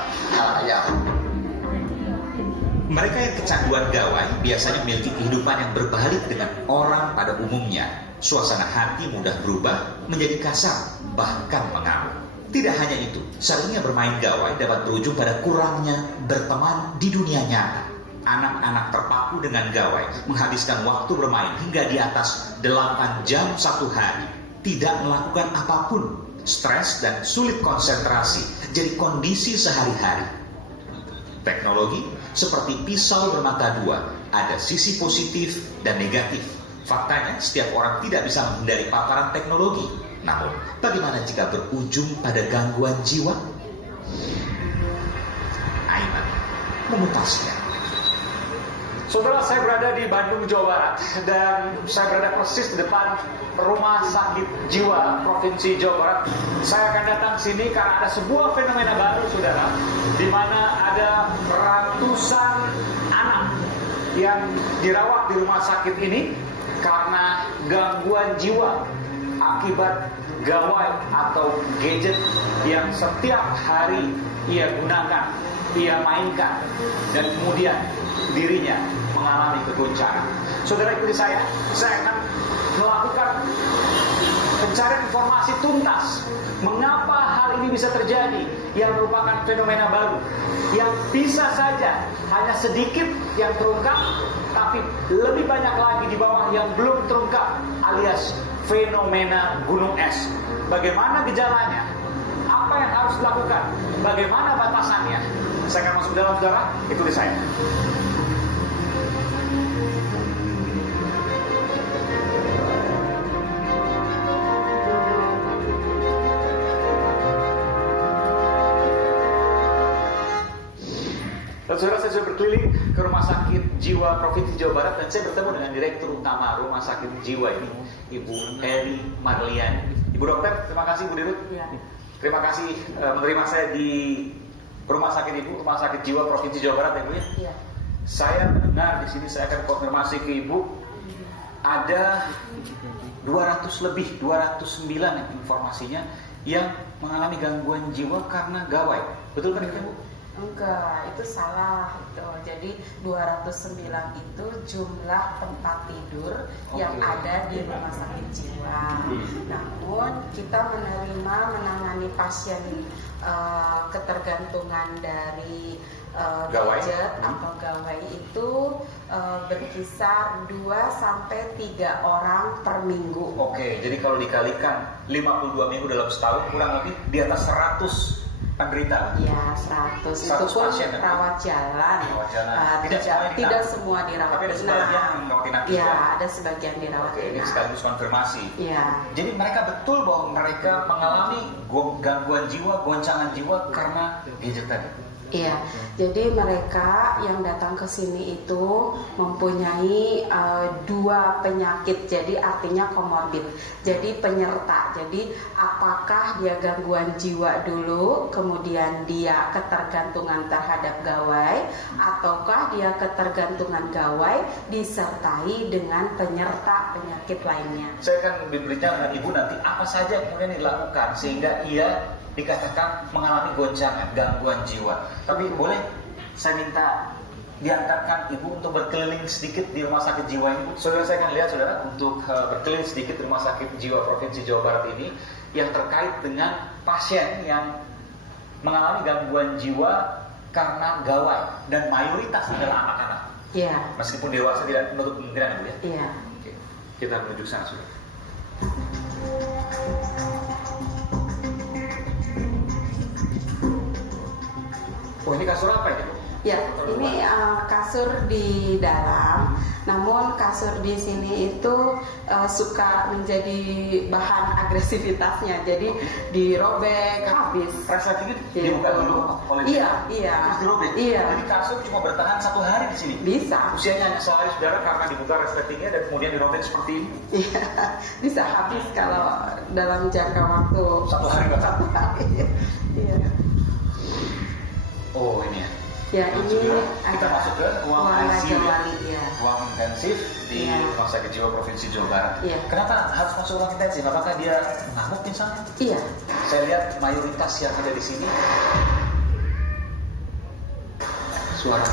Mereka yang kecanduan gawai biasanya memiliki kehidupan yang berbalik dengan orang pada umumnya. Suasana hati mudah berubah menjadi kasar, bahkan mengamuk. Tidak hanya itu, seringnya bermain gawai dapat berujung pada kurangnya berteman di dunia nyata. Anak-anak terpaku dengan gawai menghabiskan waktu bermain hingga di atas 8 jam 1 hari. Tidak melakukan apapun, stres dan sulit konsentrasi jadi kondisi sehari-hari. Teknologi seperti pisau bermata 2, ada sisi positif dan negatif. Faktanya, setiap orang tidak bisa menghindari paparan teknologi. Namun, bagaimana jika berujung pada gangguan jiwa? Aiman mengutasnya. Saudara, saya berada di Bandung, Jawa Barat, dan saya berada persis di depan Rumah Sakit Jiwa Provinsi Jawa Barat. Saya akan datang sini karena ada sebuah fenomena baru, saudara, di mana ada ratusan anak yang dirawat di rumah sakit ini karena gangguan jiwa akibat gawai atau gadget yang setiap hari ia gunakan, ia mainkan, dan kemudian dirinya mengalami kegoncangan. Saudara, ikuti saya akan melakukan pencarian informasi tuntas mengapa hal ini bisa terjadi, yang merupakan fenomena baru yang bisa saja hanya sedikit yang terungkap, tapi lebih banyak lagi di bawah yang belum terungkap, alias fenomena gunung es. Bagaimana gejalanya? Apa yang harus dilakukan? Bagaimana batasannya? Saya akan masuk dalam, saudara. Ikuti saya. Saudara, saya sudah berkeliling ke Rumah Sakit Jiwa Provinsi Jawa Barat dan saya bertemu dengan Direktur Utama Rumah Sakit Jiwa ini, Ibu Eli Marliani. Ibu Dokter, terima kasih Bu Dirut. Ya. Terima kasih menerima saya di Rumah Sakit Ibu, Rumah Sakit Jiwa Provinsi Jawa Barat, ya Bu ya. Ya. Saya mendengar di sini, saya akan konfirmasi ke Ibu, ada 209 informasinya yang mengalami gangguan jiwa karena gawai. Betul kan itu, Bu? Enggak, itu salah itu. Jadi 209 itu jumlah tempat tidur yang ada di rumah sakit jiwa. Namun kita menangani pasien ketergantungan dari gadget atau gawai itu berkisar 2 sampai 3 orang per minggu. Oke, jadi kalau dikalikan 52 minggu dalam setahun, kurang lebih di atas 100 penderita. Ya, 100 itu pun rawat jalan. Tidak semua dirawat. Tapi ada sebagian rawat inap. Ya, ada sebagian dirawat inap. Ini sekaligus konfirmasi. Ya. Jadi mereka betul bahwa mereka mengalami gangguan jiwa, goncangan jiwa karena gadget tadi. Iya, jadi mereka yang datang ke sini itu mempunyai dua penyakit, jadi artinya komorbid, jadi penyerta. Jadi apakah dia gangguan jiwa dulu, kemudian dia ketergantungan terhadap gawai, ataukah dia ketergantungan gawai disertai dengan penyerta penyakit lainnya. Saya akan berbicara dengan Ibu nanti apa saja yang kemudian dilakukan sehingga ia dikatakan mengalami goncangan, gangguan jiwa. Tapi boleh saya minta diantarkan Ibu untuk berkeliling sedikit di rumah sakit jiwa ini, Bu? Saudara, saya akan lihat saudara untuk berkeliling sedikit di rumah sakit jiwa Provinsi Jawa Barat ini yang terkait dengan pasien yang mengalami gangguan jiwa karena gawai dan mayoritas adalah anak-anak. Iya. Meskipun dewasa tidak menutup kemungkinan, Bu ya. Iya. Oke. Kita menuju sana saudara. Oh, ini kasur apa ini, Bu? Ya, ini kasur di dalam. Namun kasur di sini itu suka menjadi bahan agresivitasnya. Jadi dirobek habis. Resleting itu dibuka dulu oleh iya. terus dirobek. Iya. Jadi kasur cuma bertahan 1 hari di sini. Bisa. Usianya hanya sehari saudara karena dibuka resletingnya dan kemudian dirobek seperti ini. Iya, bisa habis kalau dalam jangka waktu 1 hari bahkan. 1 hari. Iya. Oh, ini ya. Ya, ini kita masuk ke ruang ICU ya. Ruang intensif di Rumah Sakit Jiwa Provinsi Jawa Barat. Iya. Kenapa harus masuk ruang intensif? Apakah dia ngamuk misalnya? Iya. Saya lihat mayoritas yang ada di sini suara.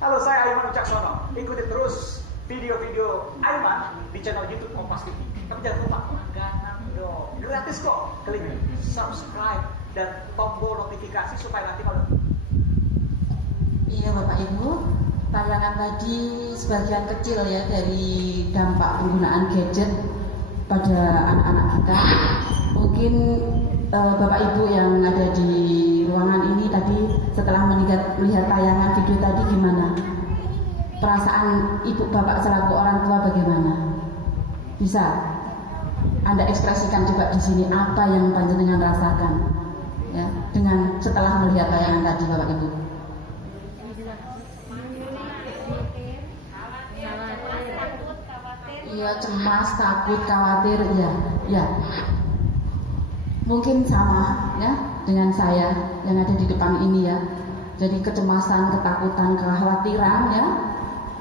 Halo, saya Aiman Wicaksono. Ikuti terus video-video Aiman di channel YouTube Kompas TV. Tapi jangan lupa langganan dong. Gratis kok. Klik subscribe dan tombol notifikasi supaya nanti kalau Iya Bapak Ibu, tayangan tadi sebagian kecil ya dari dampak penggunaan gadget pada anak-anak kita. Mungkin Bapak Ibu yang ada di ruangan ini tadi setelah melihat tayangan video tadi gimana? Perasaan Ibu Bapak selaku orang tua bagaimana? Bisa Anda ekspresikan coba di sini apa yang panjenengan rasakan ya dengan setelah melihat tayangan tadi Bapak Ibu. Iya, cemas, takut, khawatir, ya. Mungkin sama ya dengan saya yang ada di depan ini ya. Jadi kecemasan, ketakutan, kekhawatiran ya.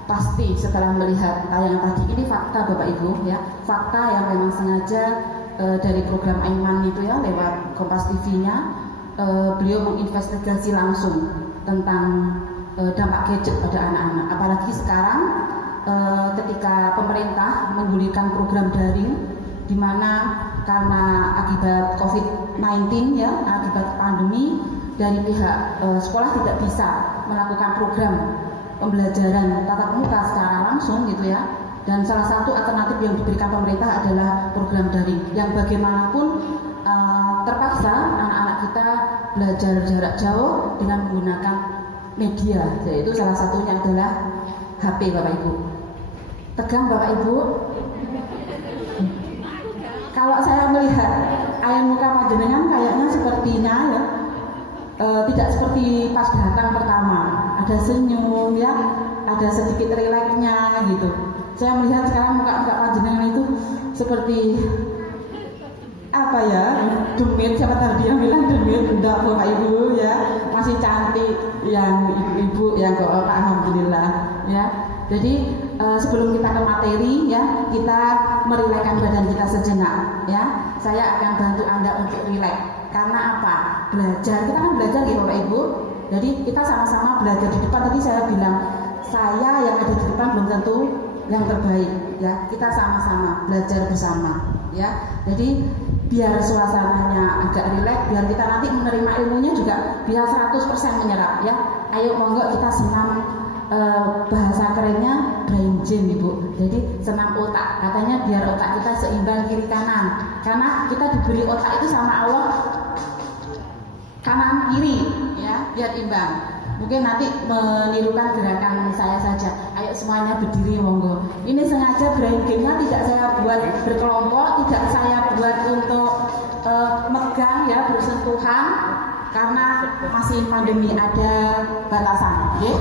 Pasti setelah melihat tayangan tadi ini fakta Bapak Ibu ya. Fakta yang memang sengaja dari program Aiman itu ya lewat Kompas TV-nya beliau menginvestigasi langsung tentang dampak gadget pada anak-anak. Apalagi sekarang ketika pemerintah menggulirkan program daring di mana karena akibat COVID-19 ya, akibat pandemi dari pihak sekolah tidak bisa melakukan program pembelajaran tatap muka secara langsung gitu ya. Dan salah satu alternatif yang diberikan pemerintah adalah program daring yang bagaimanapun terpaksa anak-anak kita belajar jarak jauh dengan menggunakan media, yaitu salah satunya adalah HP Bapak Ibu. Tegang Bapak Ibu. Kalau saya melihat air muka panjenengan kayaknya sepertinya ya tidak seperti pas datang pertama. Ada senyum ya, ada sedikit rileksnya gitu. Saya melihat sekarang muka-muka panjenengan itu seperti apa ya, demit, siapa tadi yang bilang demit, enggak Bapak Ibu ya, masih cantik yang ibu-ibu yang bapak alhamdulillah ya. Jadi sebelum kita ke materi ya, kita merilekskan badan kita sejenak ya. Saya akan bantu Anda untuk rileks. Karena apa? Belajar, kita kan belajar ya Bapak Ibu. Jadi kita sama-sama belajar di depan. Tadi saya bilang, saya yang ada di depan belum tentu yang terbaik ya. Kita sama-sama belajar bersama ya. Jadi biar suasananya agak rileks, biar kita nanti menerima ilmunya juga biar 100% menyerap ya. Ayo monggo kita senam, bahasa kerennya brain gym Ibu. Jadi senam otak, katanya biar otak kita seimbang kiri kanan. Karena kita diberi otak itu sama Allah kanan kiri ya, biar imbang. Mungkin nanti menirukan gerakan saya saja. Ayo semuanya berdiri monggo. Ini sengaja brain game-nya tidak saya buat berkelompok, tidak saya buat untuk megang ya, bersentuhan karena masih pandemi, ada batasan. Okay?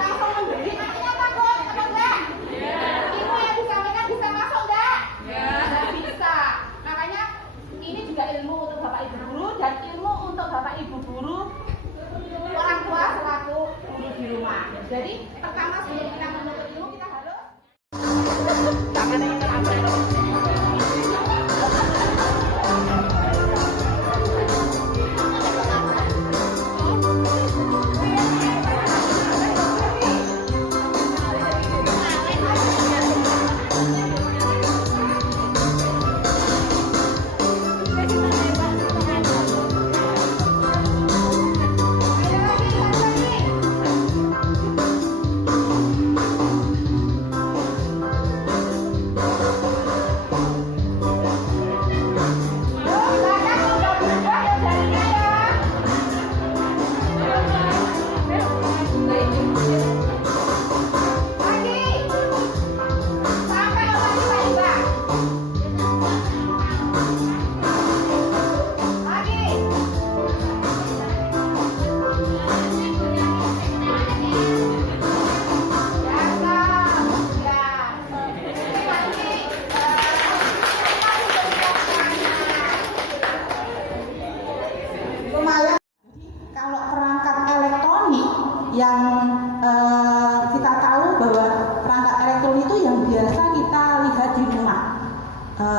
Langsung memberi, nantinya takut, apa enggak? Ibu yang disampaikan bisa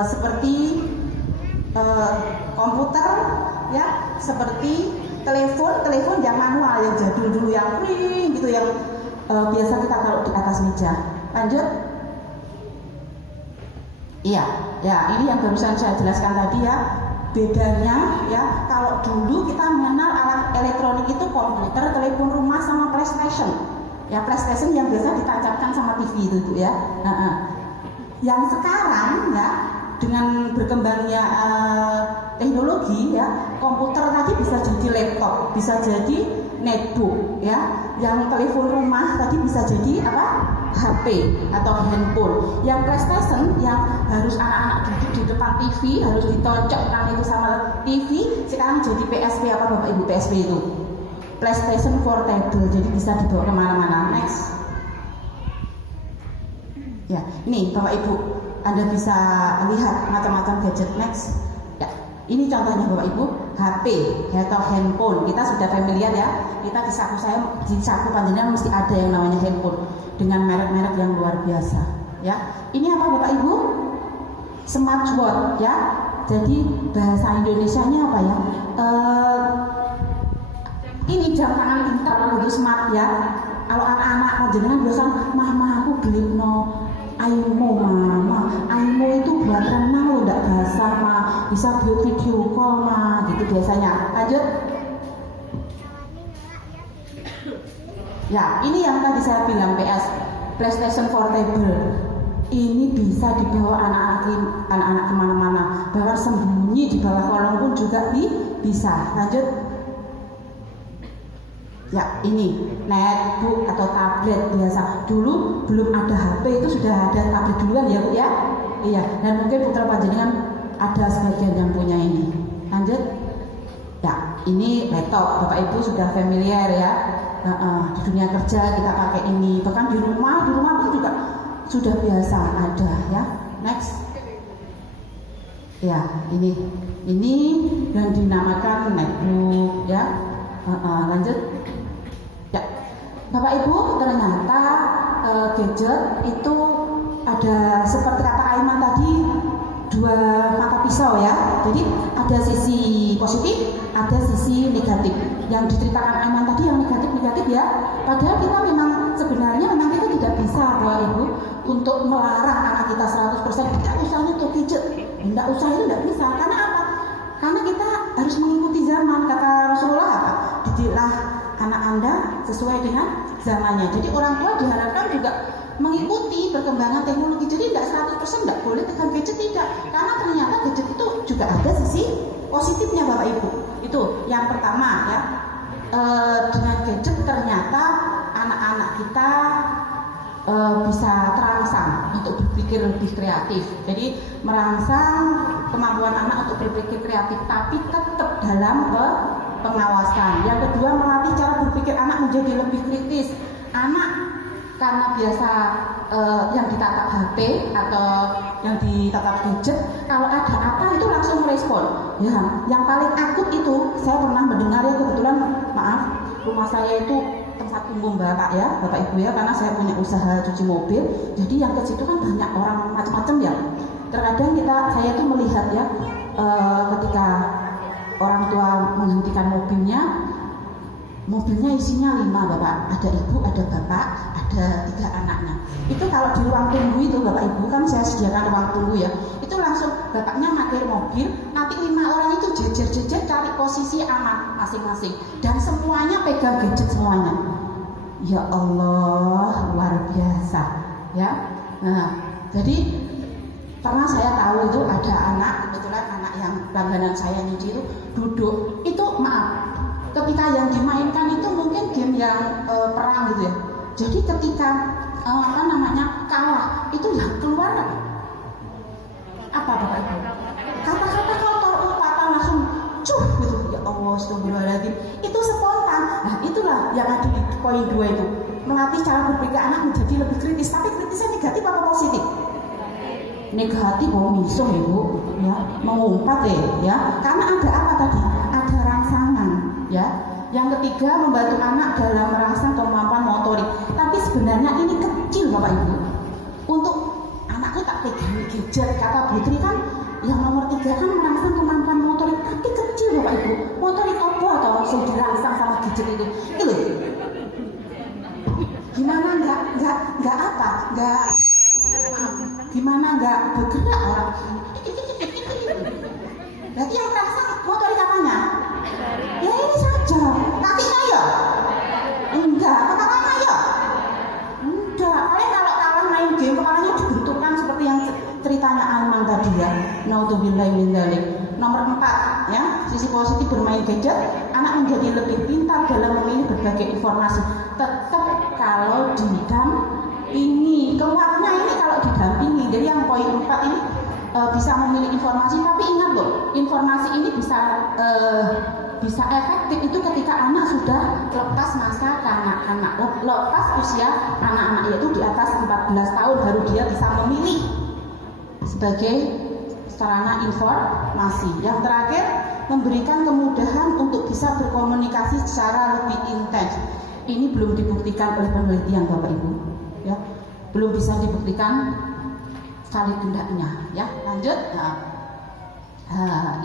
seperti komputer, ya, seperti telepon yang manual, yang jadul dulu, yang ring gitu, yang biasa kita taruh di atas meja. Lanjut. Iya, ya, ini yang barusan saya jelaskan tadi ya. Bedanya ya, kalau dulu kita mengenal alat elektronik itu komputer, telepon rumah sama PlayStation. Ya, PlayStation yang biasa ditancapkan sama TV itu ya. Yang sekarang ya, dengan berkembangnya teknologi ya, komputer tadi bisa jadi laptop, bisa jadi netbook ya. Yang telepon rumah tadi bisa jadi apa? HP atau handphone. Yang PlayStation yang harus anak-anak duduk di depan TV, harus ditocokkan itu sama TV, sekarang jadi PSP. Apa Bapak Ibu PSP itu? PlayStation Portable, jadi bisa dibawa kemana-mana. Next. Ya, ini Bapak Ibu, Anda bisa lihat macam-macam gadget. Next. Ya, ini contohnya Bapak Ibu, HP atau handphone. Kita sudah familiar ya. Kita di saku panjenengan mesti ada yang namanya handphone dengan merek-merek yang luar biasa. Ya, ini apa Bapak Ibu? Smartwatch ya. Jadi bahasa Indonesianya apa ya? Ini jam tangan pintar itu smart ya. Kalau anak-anak panjenengan biasa, mama aku beli no Aimo mama, Aimo itu buat renang loh, nggak basah ma, bisa video call ma, gitu biasanya. Lanjut. Ya, ini yang tadi saya bilang PlayStation Portable. Ini bisa dibawa anak-anak kemana-mana, bahkan sembunyi di bawah kolong pun juga bisa. Lanjut. Ya, ini netbook atau tablet biasa. Dulu belum ada HP, itu sudah ada tablet duluan ya Bu ya. Iya, dan mungkin putra panjenengan ada sebagian yang punya ini. Lanjut. Ya, ini laptop. Bapak Ibu sudah familiar ya. Di dunia kerja kita pakai ini. Bahkan di rumah pun juga sudah biasa ada ya. Next. Ya, ini yang dinamakan netbook ya. Lanjut. Ya, Bapak Ibu, ternyata gadget itu ada seperti kata Aiman tadi, dua mata pisau ya. Jadi ada sisi positif, ada sisi negatif. Yang diceritakan Aiman tadi yang negatif ya. Padahal kita sebenarnya kita tidak bisa Bapak Ibu untuk melarang anak kita 100% tidak usah nyentuh gadget. Tidak usah itu tidak bisa. Karena apa? Karena kita harus mengikuti zaman. Kata Rasulullah apa? Didiklah anak Anda sesuai dengan zamannya. Jadi orang tua diharapkan juga mengikuti perkembangan teknologi. Jadi tidak 100% tidak boleh tekan gadget, tidak. Karena ternyata gadget itu juga ada sisi positifnya Bapak Ibu. Itu yang pertama ya. Dengan gadget ternyata anak-anak kita bisa terangsang untuk berpikir lebih kreatif. Jadi merangsang kemampuan anak untuk berpikir kreatif, tapi tetap dalam pengawasan. Yang kedua, melatih cara berpikir anak menjadi lebih kritis. Anak karena biasa yang ditatap HP atau yang ditatap gadget, kalau ada apa itu langsung merespon. Ya, yang paling akut itu saya pernah mendengar ya, kebetulan maaf, rumah saya itu tempat umum Bapak Ibu ya, karena saya punya usaha cuci mobil. Jadi yang ke situ kan banyak orang macam-macam ya. Terkadang saya itu melihat ya, ketika orang tua menghentikan mobilnya isinya 5 Bapak, ada ibu, ada bapak, ada 3 anaknya. Itu kalau di ruang tunggu itu Bapak Ibu, kan saya sediakan ruang tunggu ya, itu langsung bapaknya parkir mobil, nanti 5 orang itu jejer-jejer cari posisi aman masing-masing, dan semuanya pegang gadget semuanya. Ya Allah, luar biasa ya. Nah, jadi pernah saya tahu itu ada anak, kebetulan anak yang langganan saya nyuci itu duduk, itu maaf, ketika yang dimainkan itu mungkin game yang perang gitu ya. Jadi ketika kalah, itu yang keluar apa Bapak Ibu? Kata-kata kotor, umpatan langsung cuh gitu. Ya Allah, astagfirullahaladzim. Itu spontan. Nah, itulah yang ada di poin 2 itu. Melatih cara berpikir anak menjadi lebih kritis. Tapi kritisnya negatif apa positif? Negatif, misuh ya Bu, ya, mengumpat ya. Karena ada apa tadi? Ada rangsangan, ya. Yang ketiga, membantu anak dalam merangsang kemampuan motorik. Tapi sebenarnya ini kecil Bapak Ibu. Untuk anakku tak pegang gadget. Kata Putri kan yang nomor 3 kan merangsang kemampuan motorik, tapi kecil Bapak Ibu. Motorik apa atau langsung dirangsang sama gadget itu? Itu gimana gimana nggak bergerak orang? Berarti yang merangsang motorik apanya? Ya ini saja. Kakinya ya? Enggak. Kepalanya ya? Enggak. Paling kalau main game kepalanya dibentukkan seperti yang ceritanya Alman tadi ya. Naudzubillahi min dzalik. Nomor 4 ya, sisi positif bermain gadget, anak menjadi lebih pintar dalam memilih berbagai informasi. Tetap kalau didampingi, keluarnya ini kalau didampingi. Jadi yang poin 4 ini bisa memilih informasi, tapi ingat loh, informasi ini bisa efektif itu ketika anak sudah lepas masa kanak-kanak, lepas usia anak-anak, yaitu di atas 14 tahun baru dia bisa memilih sebagai sarana informasi. Yang terakhir, memberikan kemudahan untuk bisa berkomunikasi secara lebih intens. Ini belum dibuktikan oleh penelitian Bapak Ibu, ya, belum bisa dibuktikan valid tidaknya, ya. Lanjut.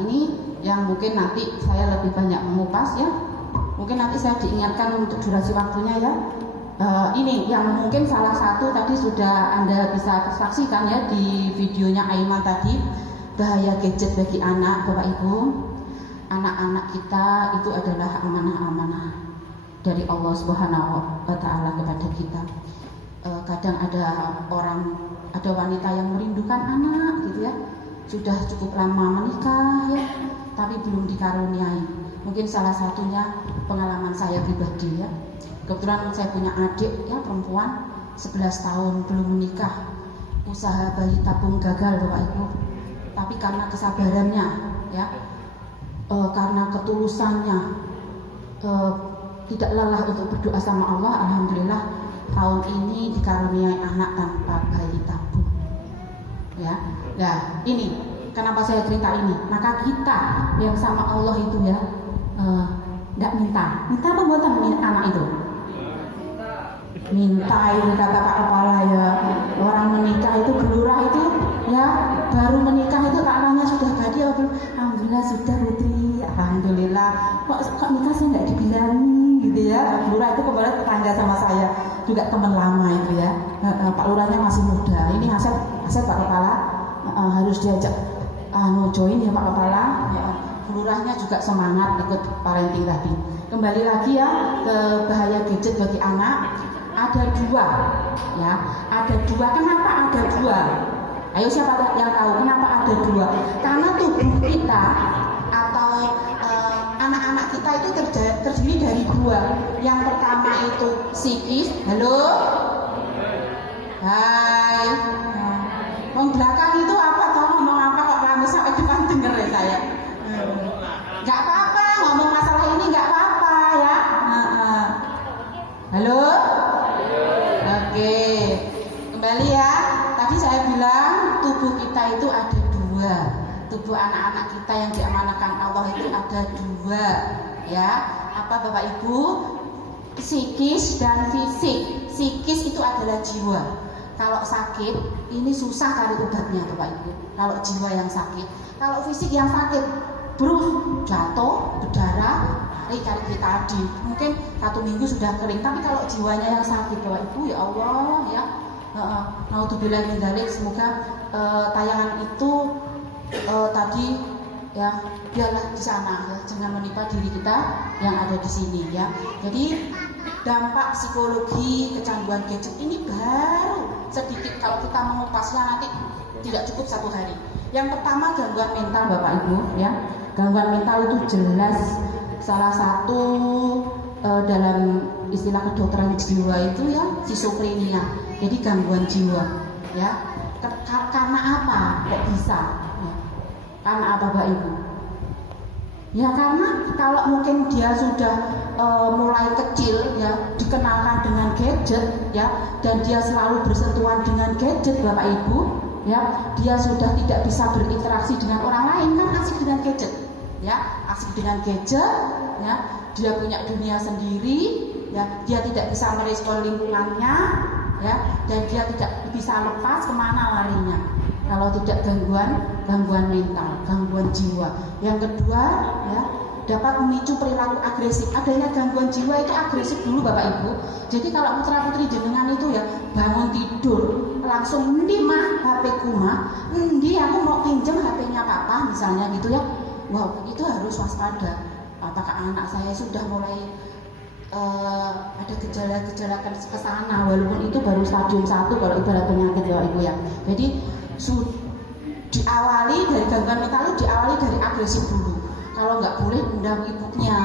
Ini yang mungkin nanti saya lebih banyak mengupas, ya. Mungkin nanti saya diingatkan untuk durasi waktunya, ya. Ini yang mungkin salah satu tadi sudah Anda bisa saksikan ya di videonya Aiman tadi, bahaya gadget bagi anak. Bapak Ibu, anak-anak kita itu adalah amanah-amanah dari Allah Subhanahu wa Ta'ala kepada kita. Kadang ada wanita yang merindukan anak gitu ya, sudah cukup lama menikah ya, tapi belum dikaruniai. Mungkin salah satunya pengalaman saya pribadi ya. Kebetulan saya punya adik ya, perempuan 11 tahun belum menikah. Usaha bayi tabung gagal Bapak Ibu. Tapi karena kesabarannya ya, karena ketulusannya, tidak lelah untuk berdoa sama Allah, alhamdulillah tahun ini dikaruniai anak tanpa bayi tabung. Ya. Nah, ini kenapa saya cerita ini? Maka kita yang sama Allah itu ya, tidak minta apa buatan anak itu? Minta itu kata Pak Kepala ya. Orang menikah itu gelurah itu ya, baru menikah itu tanahnya sudah jadi apa belum? Alhamdulillah sudah Putri, alhamdulillah. Kok nikah saya nggak dibilangin gitu ya. Gelurah itu kemarin tetangga sama saya, juga teman lama itu ya. Pak Lurahnya masih muda. Ini Asep Pak Kepala harus diajak join ya Pak Kepala. Lurahnya juga semangat ikut parenting tadi. Kembali lagi ya ke bahaya gadget bagi anak. Ada 2 ya, ada 2. Kenapa ada 2? Ayo siapa yang tahu kenapa ada 2? Karena tubuh kita atau anak-anak kita itu terdiri dari 2. Yang pertama itu psikis. Halo, hai. Yang belakang itu apa? Toh ngomong apa kok rame sampai depan denger ya saya. Nggak apa-apa ngomong masalah ini, nggak apa-apa ya. Halo. Oke, kembali ya. Tadi saya bilang tubuh kita itu ada 2. Tubuh anak-anak kita yang diamanahkan Allah itu ada 2. Ya, apa Bapak Ibu? Psikis dan fisik. Psikis itu adalah jiwa. Kalau sakit, ini susah cari obatnya Bapak Ibu. Kalau jiwa yang sakit, kalau fisik yang sakit, jatuh, berdarah, cari betadin, mungkin 1 minggu sudah kering. Tapi kalau jiwanya yang sakit Bapak Ibu, ya Allah ya, naudzubillah min dzalik. Semoga tayangan itu tadi ya biarlah di sana ya, jangan menimpa diri kita yang ada di sini ya. Jadi dampak psikologi kecanduan gadget ini baru sedikit, kalau kita mengupasnya nanti tidak cukup 1 hari. Yang pertama gangguan mental Bapak Ibu ya. Gangguan mental itu jelas salah satu dalam istilah kedokteran jiwa itu ya schizophrenia. Jadi gangguan jiwa ya. Karena apa kok bisa? Ya. Karena apa Bapak Ibu? Ya karena kalau mungkin dia sudah mulai kecil ya dikenalkan dengan gadget ya, dan dia selalu bersentuhan dengan gadget Bapak Ibu ya, dia sudah tidak bisa berinteraksi dengan orang lain, kan asik dengan gadget ya, asik dengan gadget ya, dia punya dunia sendiri ya, dia tidak bisa merespon lingkungannya ya, dan dia tidak bisa lepas kemana larinya Kalau tidak gangguan mental, gangguan jiwa. Yang kedua, ya, dapat memicu perilaku agresif. Adanya gangguan jiwa itu agresif dulu Bapak Ibu. Jadi kalau putra putri jenengan itu ya bangun tidur langsung endi mah HP-ku mah, endi aku mau pinjam HP-nya papa misalnya gitu ya. Wow, itu harus waspada. Apakah anak saya sudah mulai ada gejala-gejala ke sana, walaupun itu baru stadium 1 kalau ibarat penyakit ya Ibu ya. Jadi diawali dari gangguan mental itu diawali dari agresif dulu. Kalau nggak boleh undang ibunya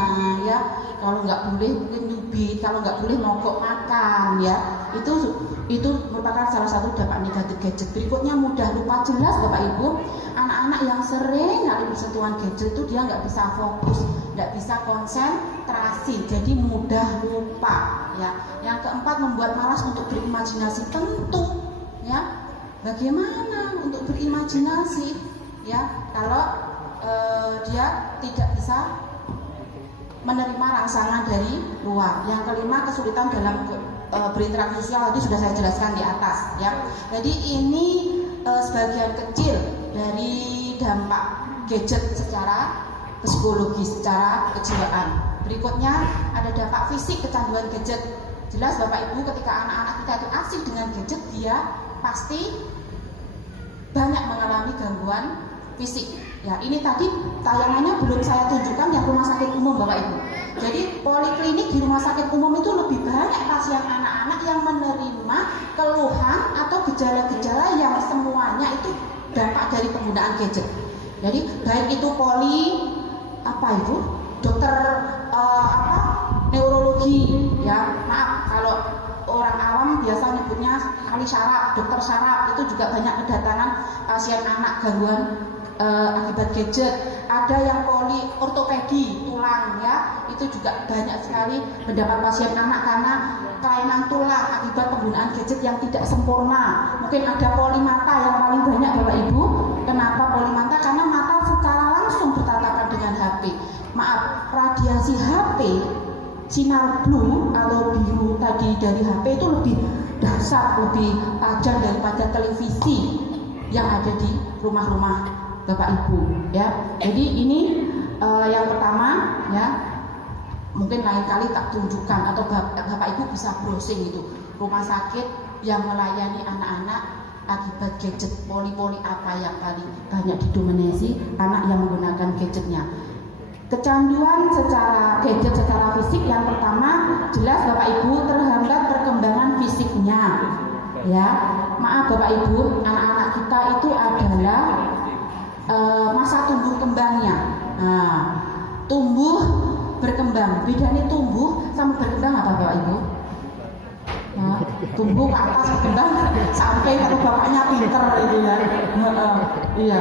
ya, kalau nggak boleh mungkin nyubit, kalau nggak boleh mogok makan ya, itu merupakan salah satu dampak negatif gadget. Berikutnya mudah lupa, jelas Bapak Ibu, anak-anak yang sering kali bersentuhan gadget itu dia nggak bisa fokus, nggak bisa konsentrasi, jadi mudah lupa ya. Yang keempat, membuat malas untuk berimajinasi. Tentu ya, bagaimana untuk berimajinasi ya kalau dia tidak bisa menerima rangsangan dari luar. Yang kelima, kesulitan dalam berinteraksi sosial, tadi sudah saya jelaskan di atas ya. Jadi ini sebagian kecil dari dampak gadget secara psikologis, secara kejiwaan. Berikutnya ada dampak fisik kecanduan gadget. Jelas Bapak Ibu, ketika anak-anak kita itu asik dengan gadget, dia pasti banyak mengalami gangguan fisik. Ya, ini tadi tayangannya belum saya tunjukkan yang rumah sakit umum Bapak Ibu. Jadi poliklinik di rumah sakit umum itu lebih banyak pasien anak-anak yang menerima keluhan atau gejala-gejala yang semuanya itu dampak dari penggunaan gadget. Jadi baik itu dokter neurologi ya, maaf kalau orang awam biasa nyebutnya ahli syaraf, dokter syaraf, itu juga banyak kedatangan pasien anak gangguan akibat gadget. Ada yang poli ortopedi tulang ya, itu juga banyak sekali mendapat pasien anak karena kelainan tulang akibat penggunaan gadget yang tidak sempurna. Mungkin ada polimata yang paling banyak Bapak Ibu. Kenapa polimata? Karena mata secara langsung bertatapan dengan HP. Maaf, radiasi HP, sinar blue atau biru tadi dari HP itu lebih dahsyat, lebih tajam daripada televisi yang ada di rumah-rumah Bapak Ibu ya. Jadi ini yang pertama ya, mungkin lain kali tak tunjukkan atau Bapak Ibu bisa browsing itu rumah sakit yang melayani anak-anak akibat gadget, poli-poli apa yang paling banyak didominasi anak yang menggunakan gadgetnya. Kecanduan secara gadget secara fisik, yang pertama jelas Bapak Ibu terhambat perkembangan fisiknya ya. Maaf Bapak Ibu, anak-anak kita itu adalah masa tumbuh kembangnya. Nah, tumbuh berkembang, bedanya tumbuh sama berkembang apa Bapak Ibu? Nah, tumbuh ke atas berkembang sampai kalau bapaknya pinter itu ya. Iya.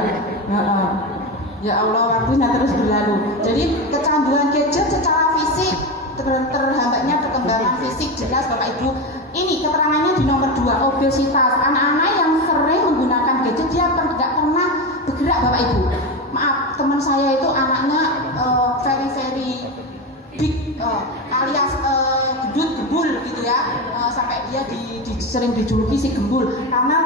Ya Allah, waktunya terus berlalu. Jadi kecanduan gadget secara fisik, terhambatnya perkembangan fisik, jelas Bapak Ibu. Ini keterangannya di nomor 2, obesitas. Anak-anak yang sering menggunakan gadget dia tidak pernah bergerak Bapak Ibu. Maaf, teman saya itu anaknya very big, alias gebul gitu ya, sampai dia sering dijuluki si gembul karena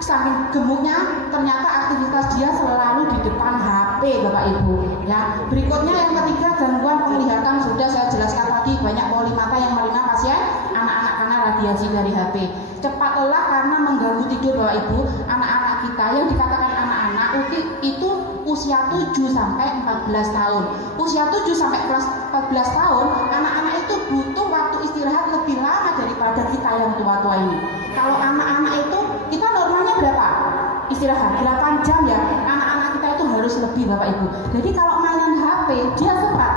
saking gemuknya ternyata aktivitas dia selalu di depan HP Bapak Ibu ya. Berikutnya yang ketiga, gangguan penglihatan, sudah saya jelaskan tadi, banyak polimata yang menerima pasien anak-anak karena radiasi dari HP. Cepat lelah karena mengganggu tidur Bapak Ibu. Anak-anak kita yang dikatakan anak-anak itu usia 7 sampai 14 tahun. Usia 7 sampai 14 tahun, anak-anak itu butuh waktu istirahat lebih lama daripada kita yang tua-tua ini. Kalau anak-anak itu kita normalnya berapa? Istirahat 8 jam ya. Anak-anak kita itu harus lebih Bapak Ibu. Jadi kalau mainan HP dia sempat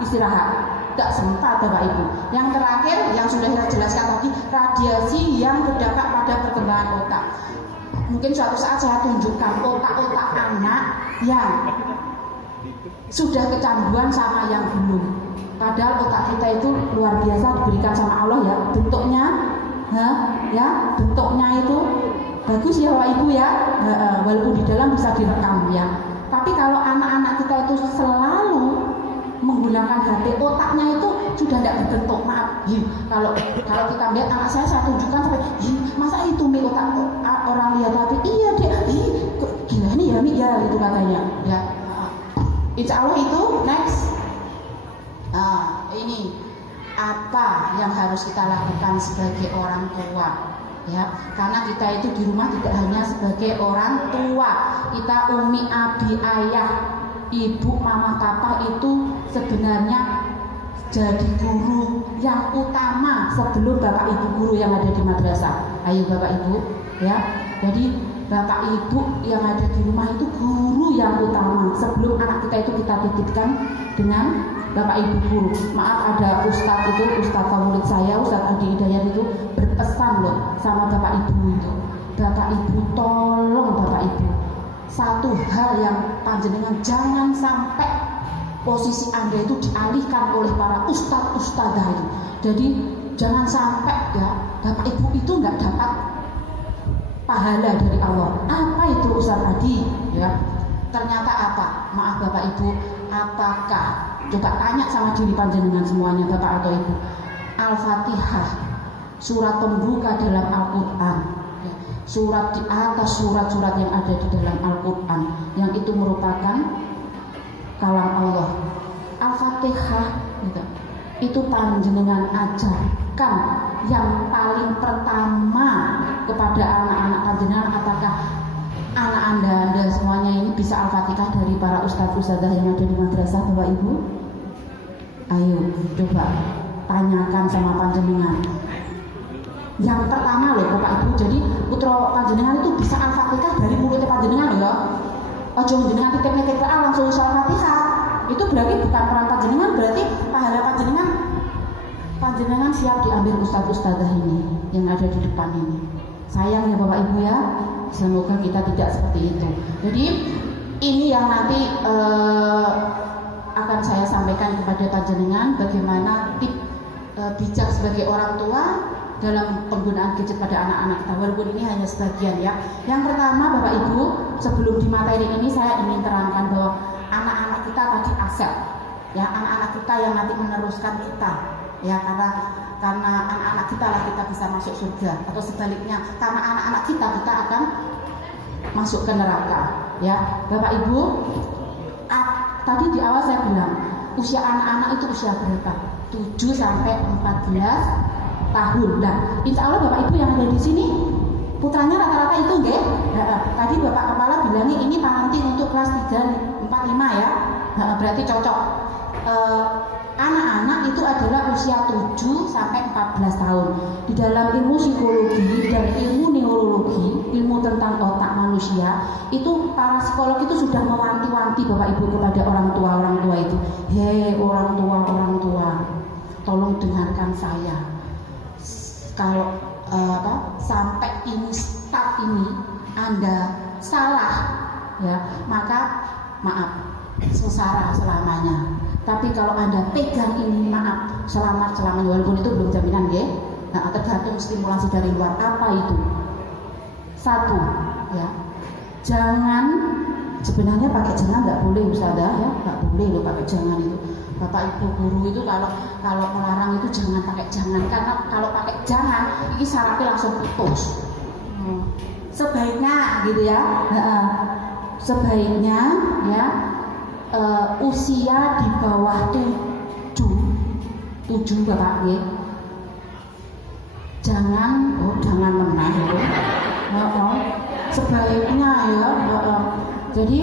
istirahat, tidak sempat Bapak Ibu. Yang terakhir yang sudah saya jelaskan tadi, radiasi yang berdampak pada perkembangan otak. Mungkin suatu saat saya tunjukkan otak-otak anak yang sudah kecanduan sama yang belum. Padahal otak kita itu luar biasa diberikan sama Allah ya. Bentuknya bentuknya itu bagus ya Bapak Ibu ya. Walaupun di dalam bisa direkam ya. Tapi kalau anak-anak kita itu selalu menggunakan HP, otaknya itu sudah tidak berbentuk. Maaf, kalau kita lihat anak saya tunjukkan sampai, masa itu otak orang lihat HP? Iya deh, Insya Allah itu next. Nah, ini apa yang harus kita lakukan sebagai orang tua, ya? Karena kita itu di rumah tidak hanya sebagai orang tua, kita umi, abi, ayah, ibu, mama, papa itu sebenarnya jadi guru yang utama sebelum bapak ibu guru yang ada di madrasah. Ayo bapak ibu, ya. Jadi bapak ibu yang ada di rumah itu guru yang utama sebelum anak kita itu kita titipkan dengan bapak ibu guru. Maaf, ada ustadz itu, ustadz favorit saya, Ustadz Adi Hidayat itu berpesan loh sama bapak ibu itu. Bapak ibu, tolong bapak ibu, satu hal yang panjenengan jangan sampai posisi Anda itu dialihkan oleh para ustadz ustadzah itu. Jadi jangan sampai ya bapak ibu itu nggak dapat pahala dari Allah. Apa itu Ustadz Adi? Ya, ternyata apa? Maaf bapak ibu, apakah? Coba tanya sama diri panjenengan semuanya, bapak atau ibu. Al-Fatihah, surat pembuka dalam Al-Quran, ya, surat di atas surat-surat yang ada di dalam Al-Quran, yang itu merupakan kalam Allah. Al-Fatihah gitu, itu panjenengan ajarkan yang paling pertama kepada anak-anak panjenengan. Apakah anak anda semuanya ini bisa Al-Fatihah dari para ustadz-ustadzah yang ada di madrasah bapak ibu? Ayo coba tanyakan sama panjenengan. Yang pertama loh bapak ibu, jadi putra panjenengan itu bisa Al-Fatihah dari mulutnya panjenengan loh ya. Ojo jenengan titip langsung Al-Fatihah. Itu berarti bukan peran panjenengan, berarti pahala panjenengan siap diambil ustadz-ustadzah ini yang ada di depan ini. Sayang ya bapak ibu ya. Semoga kita tidak seperti itu. Jadi ini yang nanti akan saya sampaikan kepada panjenengan bagaimana tip bijak sebagai orang tua dalam penggunaan gadget pada anak-anak kita. Walaupun ini hanya sebagian ya. Yang pertama bapak ibu, sebelum di materi ini saya ingin terangkan bahwa anak-anak kita tadi aset. Ya, anak-anak kita yang nanti meneruskan kita. Ya, karena anak-anak kita lah kita bisa masuk surga, atau sebaliknya karena anak-anak kita akan masuk ke neraka. Ya, bapak ibu, tadi di awal saya bilang usia anak-anak itu usia berapa? 7 sampai 14 tahun. Nah, insya Allah bapak ibu yang ada di sini putranya rata-rata itu enggak? Tadi bapak kepala bilangnya ini parenting untuk kelas 3, 4, 5 ya. Berarti cocok. Anak-anak itu adalah usia 7 sampai 14 tahun. Di dalam ilmu psikologi dan ilmu neurologi, ilmu tentang otak manusia, itu para psikolog itu sudah mewanti-wanti bapak ibu kepada orang tua itu. Hei orang tua, tolong dengarkan saya. Kalau sampai ini start ini Anda salah, ya maka maaf, sengsara selamanya. Tapi kalau Anda pegang ini, maaf, selamat-selamanya. Walaupun itu belum jaminan ya. Nah, tergantung stimulasi dari luar. Apa itu? 1, ya, jangan, sebenarnya pakai jangan nggak boleh Ustazah ya, nggak boleh loh pakai jangan itu. Bapak ibu guru itu kalau melarang itu jangan pakai jangan, karena kalau pakai jangan ini syaratnya langsung putus. Sebaiknya gitu ya, sebaiknya ya usia di bawah 7 bapak ya. Jangan menang ya. Sebaiknya ya. Jadi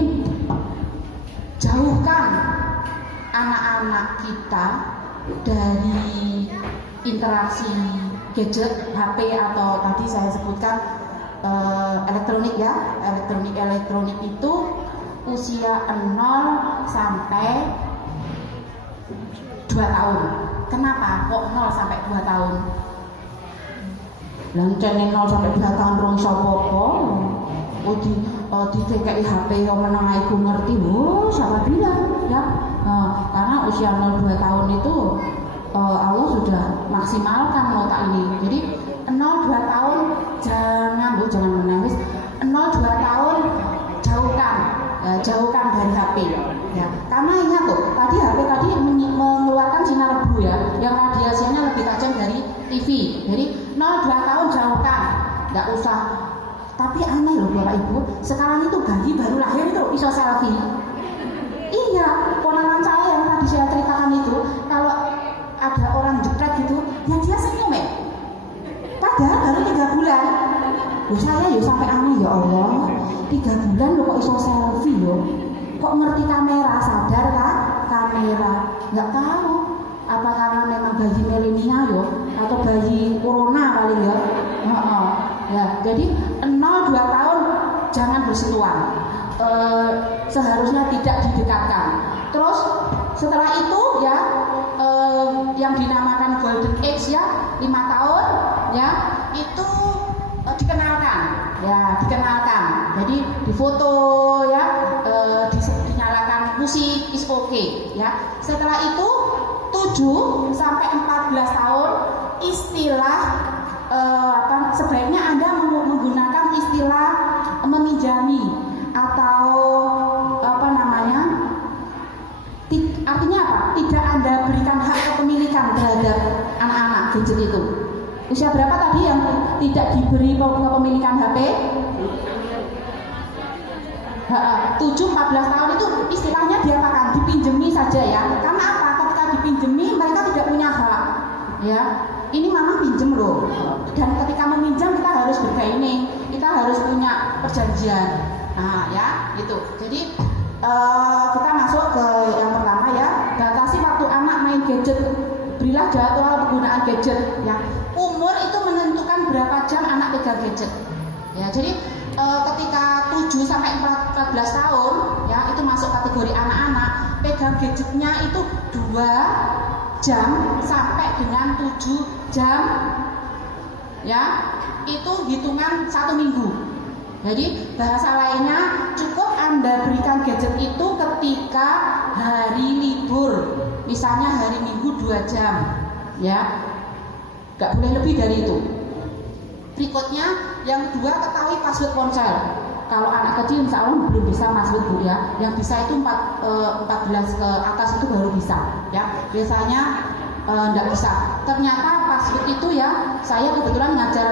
jauhkan anak-anak kita dari interaksi gadget, HP atau tadi saya sebutkan elektronik ya. Elektronik itu usia 0 sampai 2 tahun. Kenapa kok 0 sampai 2 tahun? Lancene 0 sampai 2 tahun rong sopo-popo. Di DKI HP yang menengah iku ngerti, siapa bilang ya? Karena usia 0-2 tahun itu Allah sudah maksimalkan nota ini. Jadi 0-2 tahun jangan menangis. 0-2 tahun jauhkan dari HP ya. Karena ingat tuh, tadi HP tadi mengeluarkan sinar blue ya, yang radiasinya lebih tajam dari TV. Jadi 0-2 tahun jauhkan, nggak usah. Tapi aneh loh Bapak Ibu, sekarang itu bayi baru lahir itu iso selfie. Iya, ponakan saya yang tadi saya ceritakan itu, kalau ada orang jepret gitu, ya dia senyum ya. Padahal baru 3 bulan. Loh saya ya sampai aneh, ya Allah, 3 bulan lo kok iso selfie yo, kok ngerti kamera, sadar kan kamera. Nggak tahu apa karena memang bayi milenial yo atau bayi corona kali ya. Ya, jadi 0-2 tahun jangan bersentuhan. Seharusnya tidak didekatkan. Terus setelah itu ya yang dinamakan golden age ya 5 tahun ya itu dikenalkan ya, dikenalkan. Jadi difoto ya, dinyalakan musik is okay ya. Setelah itu 7 sampai 14 tahun istilah sebaiknya Anda menggunakan istilah meminjami atau artinya apa? Tidak Anda berikan hak kepemilikan terhadap anak-anak gadget itu. Usia berapa tadi yang tidak diberi kepemilikan HP? 7-14 tahun itu istilahnya diapakan? Dipinjemi saja ya. Karena apa? Ketika dipinjemi mereka tidak punya hak. Ya, ini mama pinjem loh. Dan ketika meminjam kita harus bergaining, kita harus punya perjanjian. Nah ya, gitu. Jadi kita masuk ke yang pertama ya, batasi waktu anak main gadget. Berilah jadwal penggunaan gadget ya. Umur itu menentukan berapa jam anak pegang gadget. Ya, jadi ketika 7 sampai 14 tahun ya, itu masuk kategori anak-anak, pegang gadgetnya itu 2 jam sampai dengan 7 jam ya. Itu hitungan 1 minggu. Jadi bahasa lainnya, cukup Anda berikan gadget itu ketika hari libur, misalnya hari Minggu 2 jam, ya, nggak boleh lebih dari itu. Berikutnya, yang kedua, ketahui password ponsel. Kalau anak kecil insya Allah belum bisa password bu ya, yang bisa itu 14 ke atas itu baru bisa, ya. Biasanya nggak bisa. Ternyata password itu ya, saya kebetulan ngajar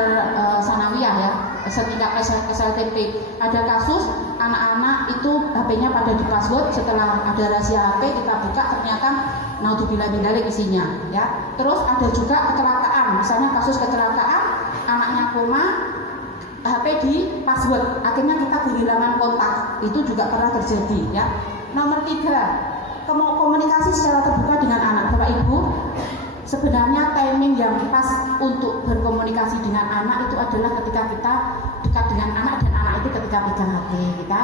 sanawiyah ya, setingkat SLTP. Ada kasus anak-anak itu HP-nya pada di password, setelah ada rahasia HP kita buka ternyata naudzubillah min dzalik isinya ya. Terus ada juga kecelakaan, misalnya kasus kecelakaan anaknya koma, HP di password, akhirnya kita kehilangan kontak, itu juga pernah terjadi ya. Nomor 3, komunikasi secara terbuka dengan anak. Bapak Ibu, sebenarnya timing yang pas untuk berkomunikasi dengan anak itu adalah ketika kita dekat dengan anak, dan anak itu ketika pegang HP, kita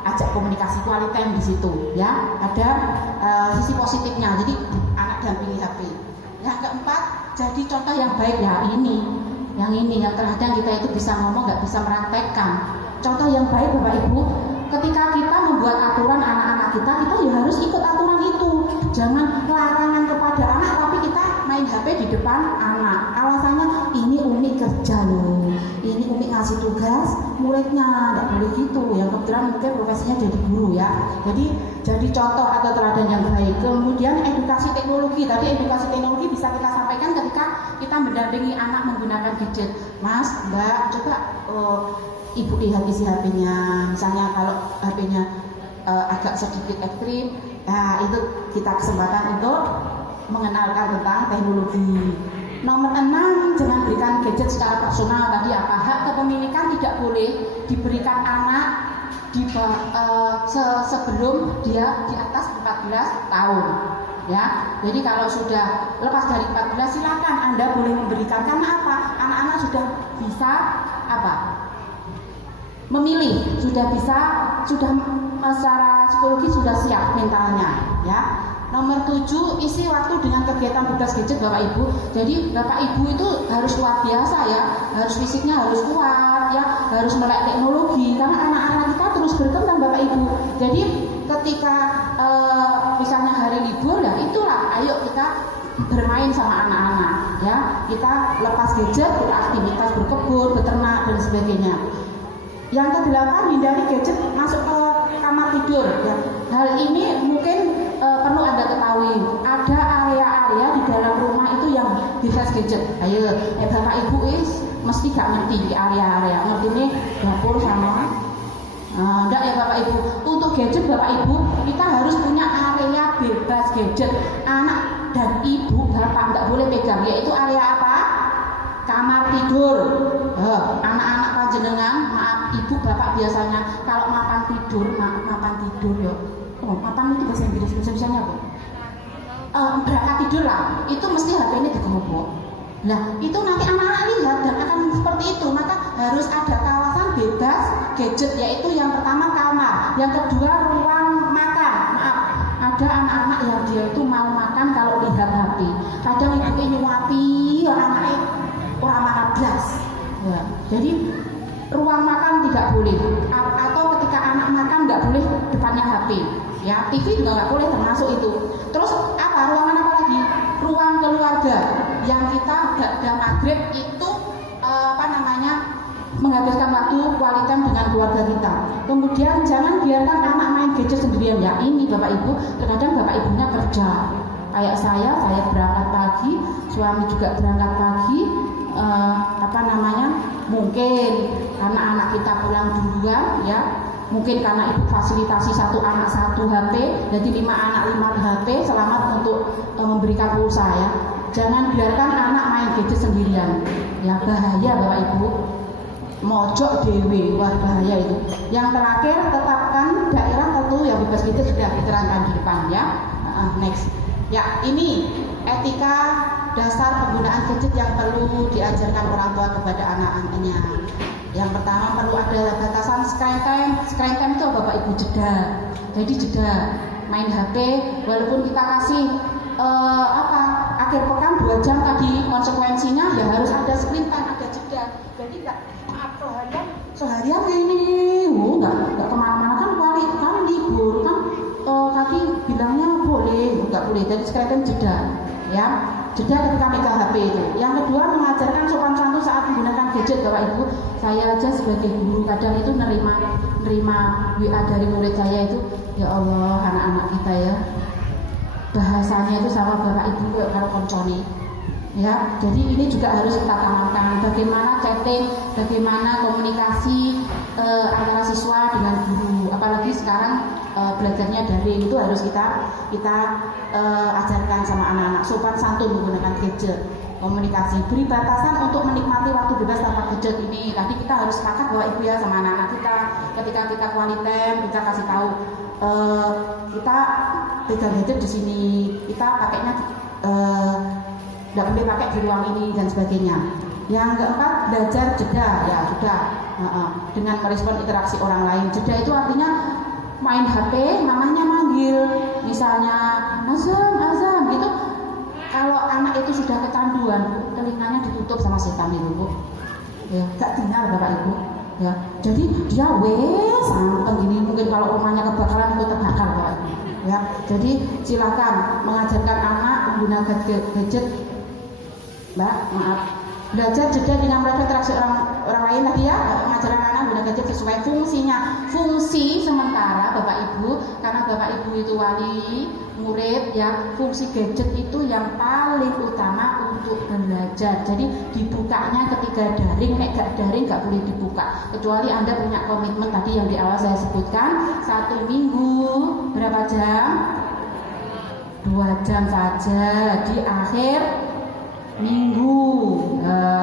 ajak komunikasi, quality time di situ ya. Ada sisi positifnya, jadi anak dampingi HP. Yang keempat, jadi contoh yang baik ya, yang terkadang kita itu bisa ngomong nggak bisa meraktekkan. Contoh yang baik Bapak Ibu, ketika kita membuat aturan anak-anak kita ya harus ikut aturan itu. Jangan larangan kepada anak tapi kita main HP di depan anak. Alasannya ini Umi kerja loh, ini Umi ngasih tugas muridnya, nggak boleh gitu. Yang kebetulan mungkin profesinya jadi guru ya. Jadi contoh atau teladan yang baik. Kemudian edukasi teknologi. Tadi edukasi teknologi bisa kita sampaikan ketika kita mendampingi anak menggunakan gadget. Mas, Mbak, coba Ibu lihat isi HP-nya. Misalnya kalau HP-nya agak sedikit ekstrim, nah itu kita kesempatan untuk mengenalkan tentang teknologi. Nomor 6, jangan berikan gadget secara personal. Tadi apa? Hak kepemilikan tidak boleh diberikan anak sebelum dia di atas 14 tahun. Ya, jadi kalau sudah lepas dari 14 silakan Anda boleh memberikan. Karena apa? Anak-anak sudah bisa apa? Memilih, sudah secara psikologi sudah siap mentalnya ya. Nomor 7, isi waktu dengan kegiatan bebas gadget Bapak Ibu. Jadi Bapak Ibu itu harus luar biasa ya, harus fisiknya harus kuat ya, harus melek teknologi karena anak-anak kita terus berkembang Bapak Ibu. Jadi ketika misalnya hari libur ya itulah, ayo kita bermain sama anak-anak ya, kita lepas gadget, kita aktivitas berkebun, beternak dan sebagainya. Yang ke-8, hindari gadget masuk ke kamar tidur ya. Hal ini mungkin perlu Anda ketahui, ada area-area di dalam rumah itu yang bebas gadget. Ayo, Bapak Ibu mesti gak ngerti di area-area, ngerti nih dapur sama enggak ya Bapak Ibu. Untuk Untuk gadget Bapak Ibu, kita harus punya area bebas gadget. Anak dan ibu bapak nggak boleh pegang, yaitu area apa? Kamar tidur. Anak-anak panjenengan, maaf ibu bapak biasanya kalau mapan tidur ya. Mapan itu bahasa Inggris, bisa-bisanya apa? Berangkat tidur lah, itu mesti HP-nya digobok. Nah, itu nanti anak-anak lihat dan akan seperti itu. Maka harus ada kawasan bebas gadget, yaitu yang pertama kamar, yang kedua ruang makan. Maaf, ada anak-anak yang dia itu mau makan kalau lihat HP. Kadang ibunya nyuapi, anaknya orang makan belas. Ya, jadi ruang makan tidak boleh. Atau ketika anak makan nggak boleh depannya HP. Ya, TV juga nggak boleh termasuk itu. Terus apa? Ruangan apa lagi? Ruang keluarga yang kita udah maghrib itu menghabiskan waktu quality time dengan keluarga kita. Kemudian jangan biarkan anak main gadget sendirian ya. Ini Bapak Ibu, terkadang Bapak Ibunya kerja. Kayak saya berangkat pagi, suami juga berangkat pagi. Mungkin karena anak kita pulang duluan ya. Mungkin karena ibu fasilitasi satu anak satu HP, jadi 5 anak 5 HP, selamat untuk memberikan pulsa ya. Jangan biarkan anak main gadget sendirian. Ya bahaya Bapak Ibu. Mojok dewe, wah bahaya itu. Yang terakhir, tetapkan daerah tertentu yang bebas gadget sudah diterangkan di depan ya. Next. Ya, ini etika dasar penggunaan gadget yang perlu diajarkan orang tua kepada anak-anaknya. Yang pertama perlu ada batasan screen time. Screen time itu Bapak Ibu jeda. Jadi jeda main HP walaupun kita kasih akhir pekan 2 jam tadi, konsekuensinya ya harus ada screen time, ada jeda. Jadi enggak seharian ini enggak kemana-mana kan kali libur kan tadi bilangnya boleh, enggak boleh. Jadi screen time jeda ya. Jeda ketika megang HP itu. Yang kedua, mengajarkan sopan santun saat menggunakan gadget Bapak Ibu. Saya aja sebagai guru kadang itu nerima WA dari murid saya itu, ya Allah anak-anak kita ya bahasanya itu sama Bapak Ibu kalau konconi ya. Jadi ini juga harus kita tanamkan bagaimana chatting, bagaimana komunikasi antara siswa dengan guru. Apalagi sekarang belajarnya daring, itu harus kita ajarkan sama anak-anak sopan santun menggunakan gadget, komunikasi, beri batasan untuk menikmati waktu bebas tanpa gadget ini. Tadi kita harus sepakat Bapak Ibu ya sama anak-anak kita, ketika kita quality time kita kasih tahu kita pegang gadget di sini, kita pakainya tidak boleh pakai di ruang ini dan sebagainya. Yang keempat, belajar jeda ya sudah dengan merespon interaksi orang lain. Jeda itu artinya main HP, mamanya manggil, misalnya azam gitu. Kalau anak itu sudah kecanduan, telinganya ditutup sama setan itu Bu. Ya, gak dengar Bapak Ibu. Ya, jadi dia sampai gini, mungkin kalau rumahnya kebakaran itu terbakar Bapak Ibu. Ya, jadi silakan mengajarkan anak menggunakan gadget. Mbak, maaf. Belajar jeda dengan mereka interaksi orang lain tadi ya, mengajarkan anak menggunakan gadget sesuai fungsinya. Fungsi sementara Bapak Ibu, karena Bapak Ibu itu wali murid ya, fungsi gadget itu yang paling utama untuk belajar. Jadi dibukanya ketika daring, gak daring gak boleh dibuka kecuali Anda punya komitmen tadi yang di awal saya sebutkan, 1 minggu berapa jam? 2 jam saja di akhir minggu,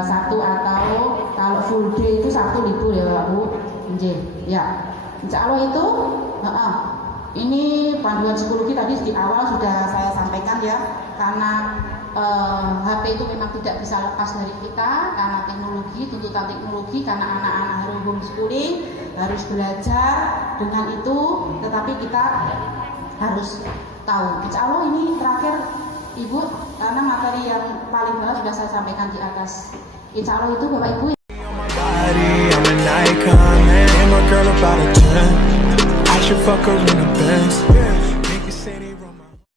Sabtu atau kalau full day itu Sabtu libur ya Bapak Bu. Ya, insya Allah itu ini panduan psikologi tadi di awal sudah saya sampaikan ya, karena HP itu memang tidak bisa lepas dari kita karena teknologi, tuntutan teknologi, karena anak-anak harus homeschooling, harus belajar dengan itu, tetapi kita harus tahu. Insya Allah ini terakhir Ibu, karena materi yang paling bawah sudah saya sampaikan di atas. Insya Allah itu Bapak Ibu. I'm an icon, man, and my girl about a 10. I should fuck her in the Benz.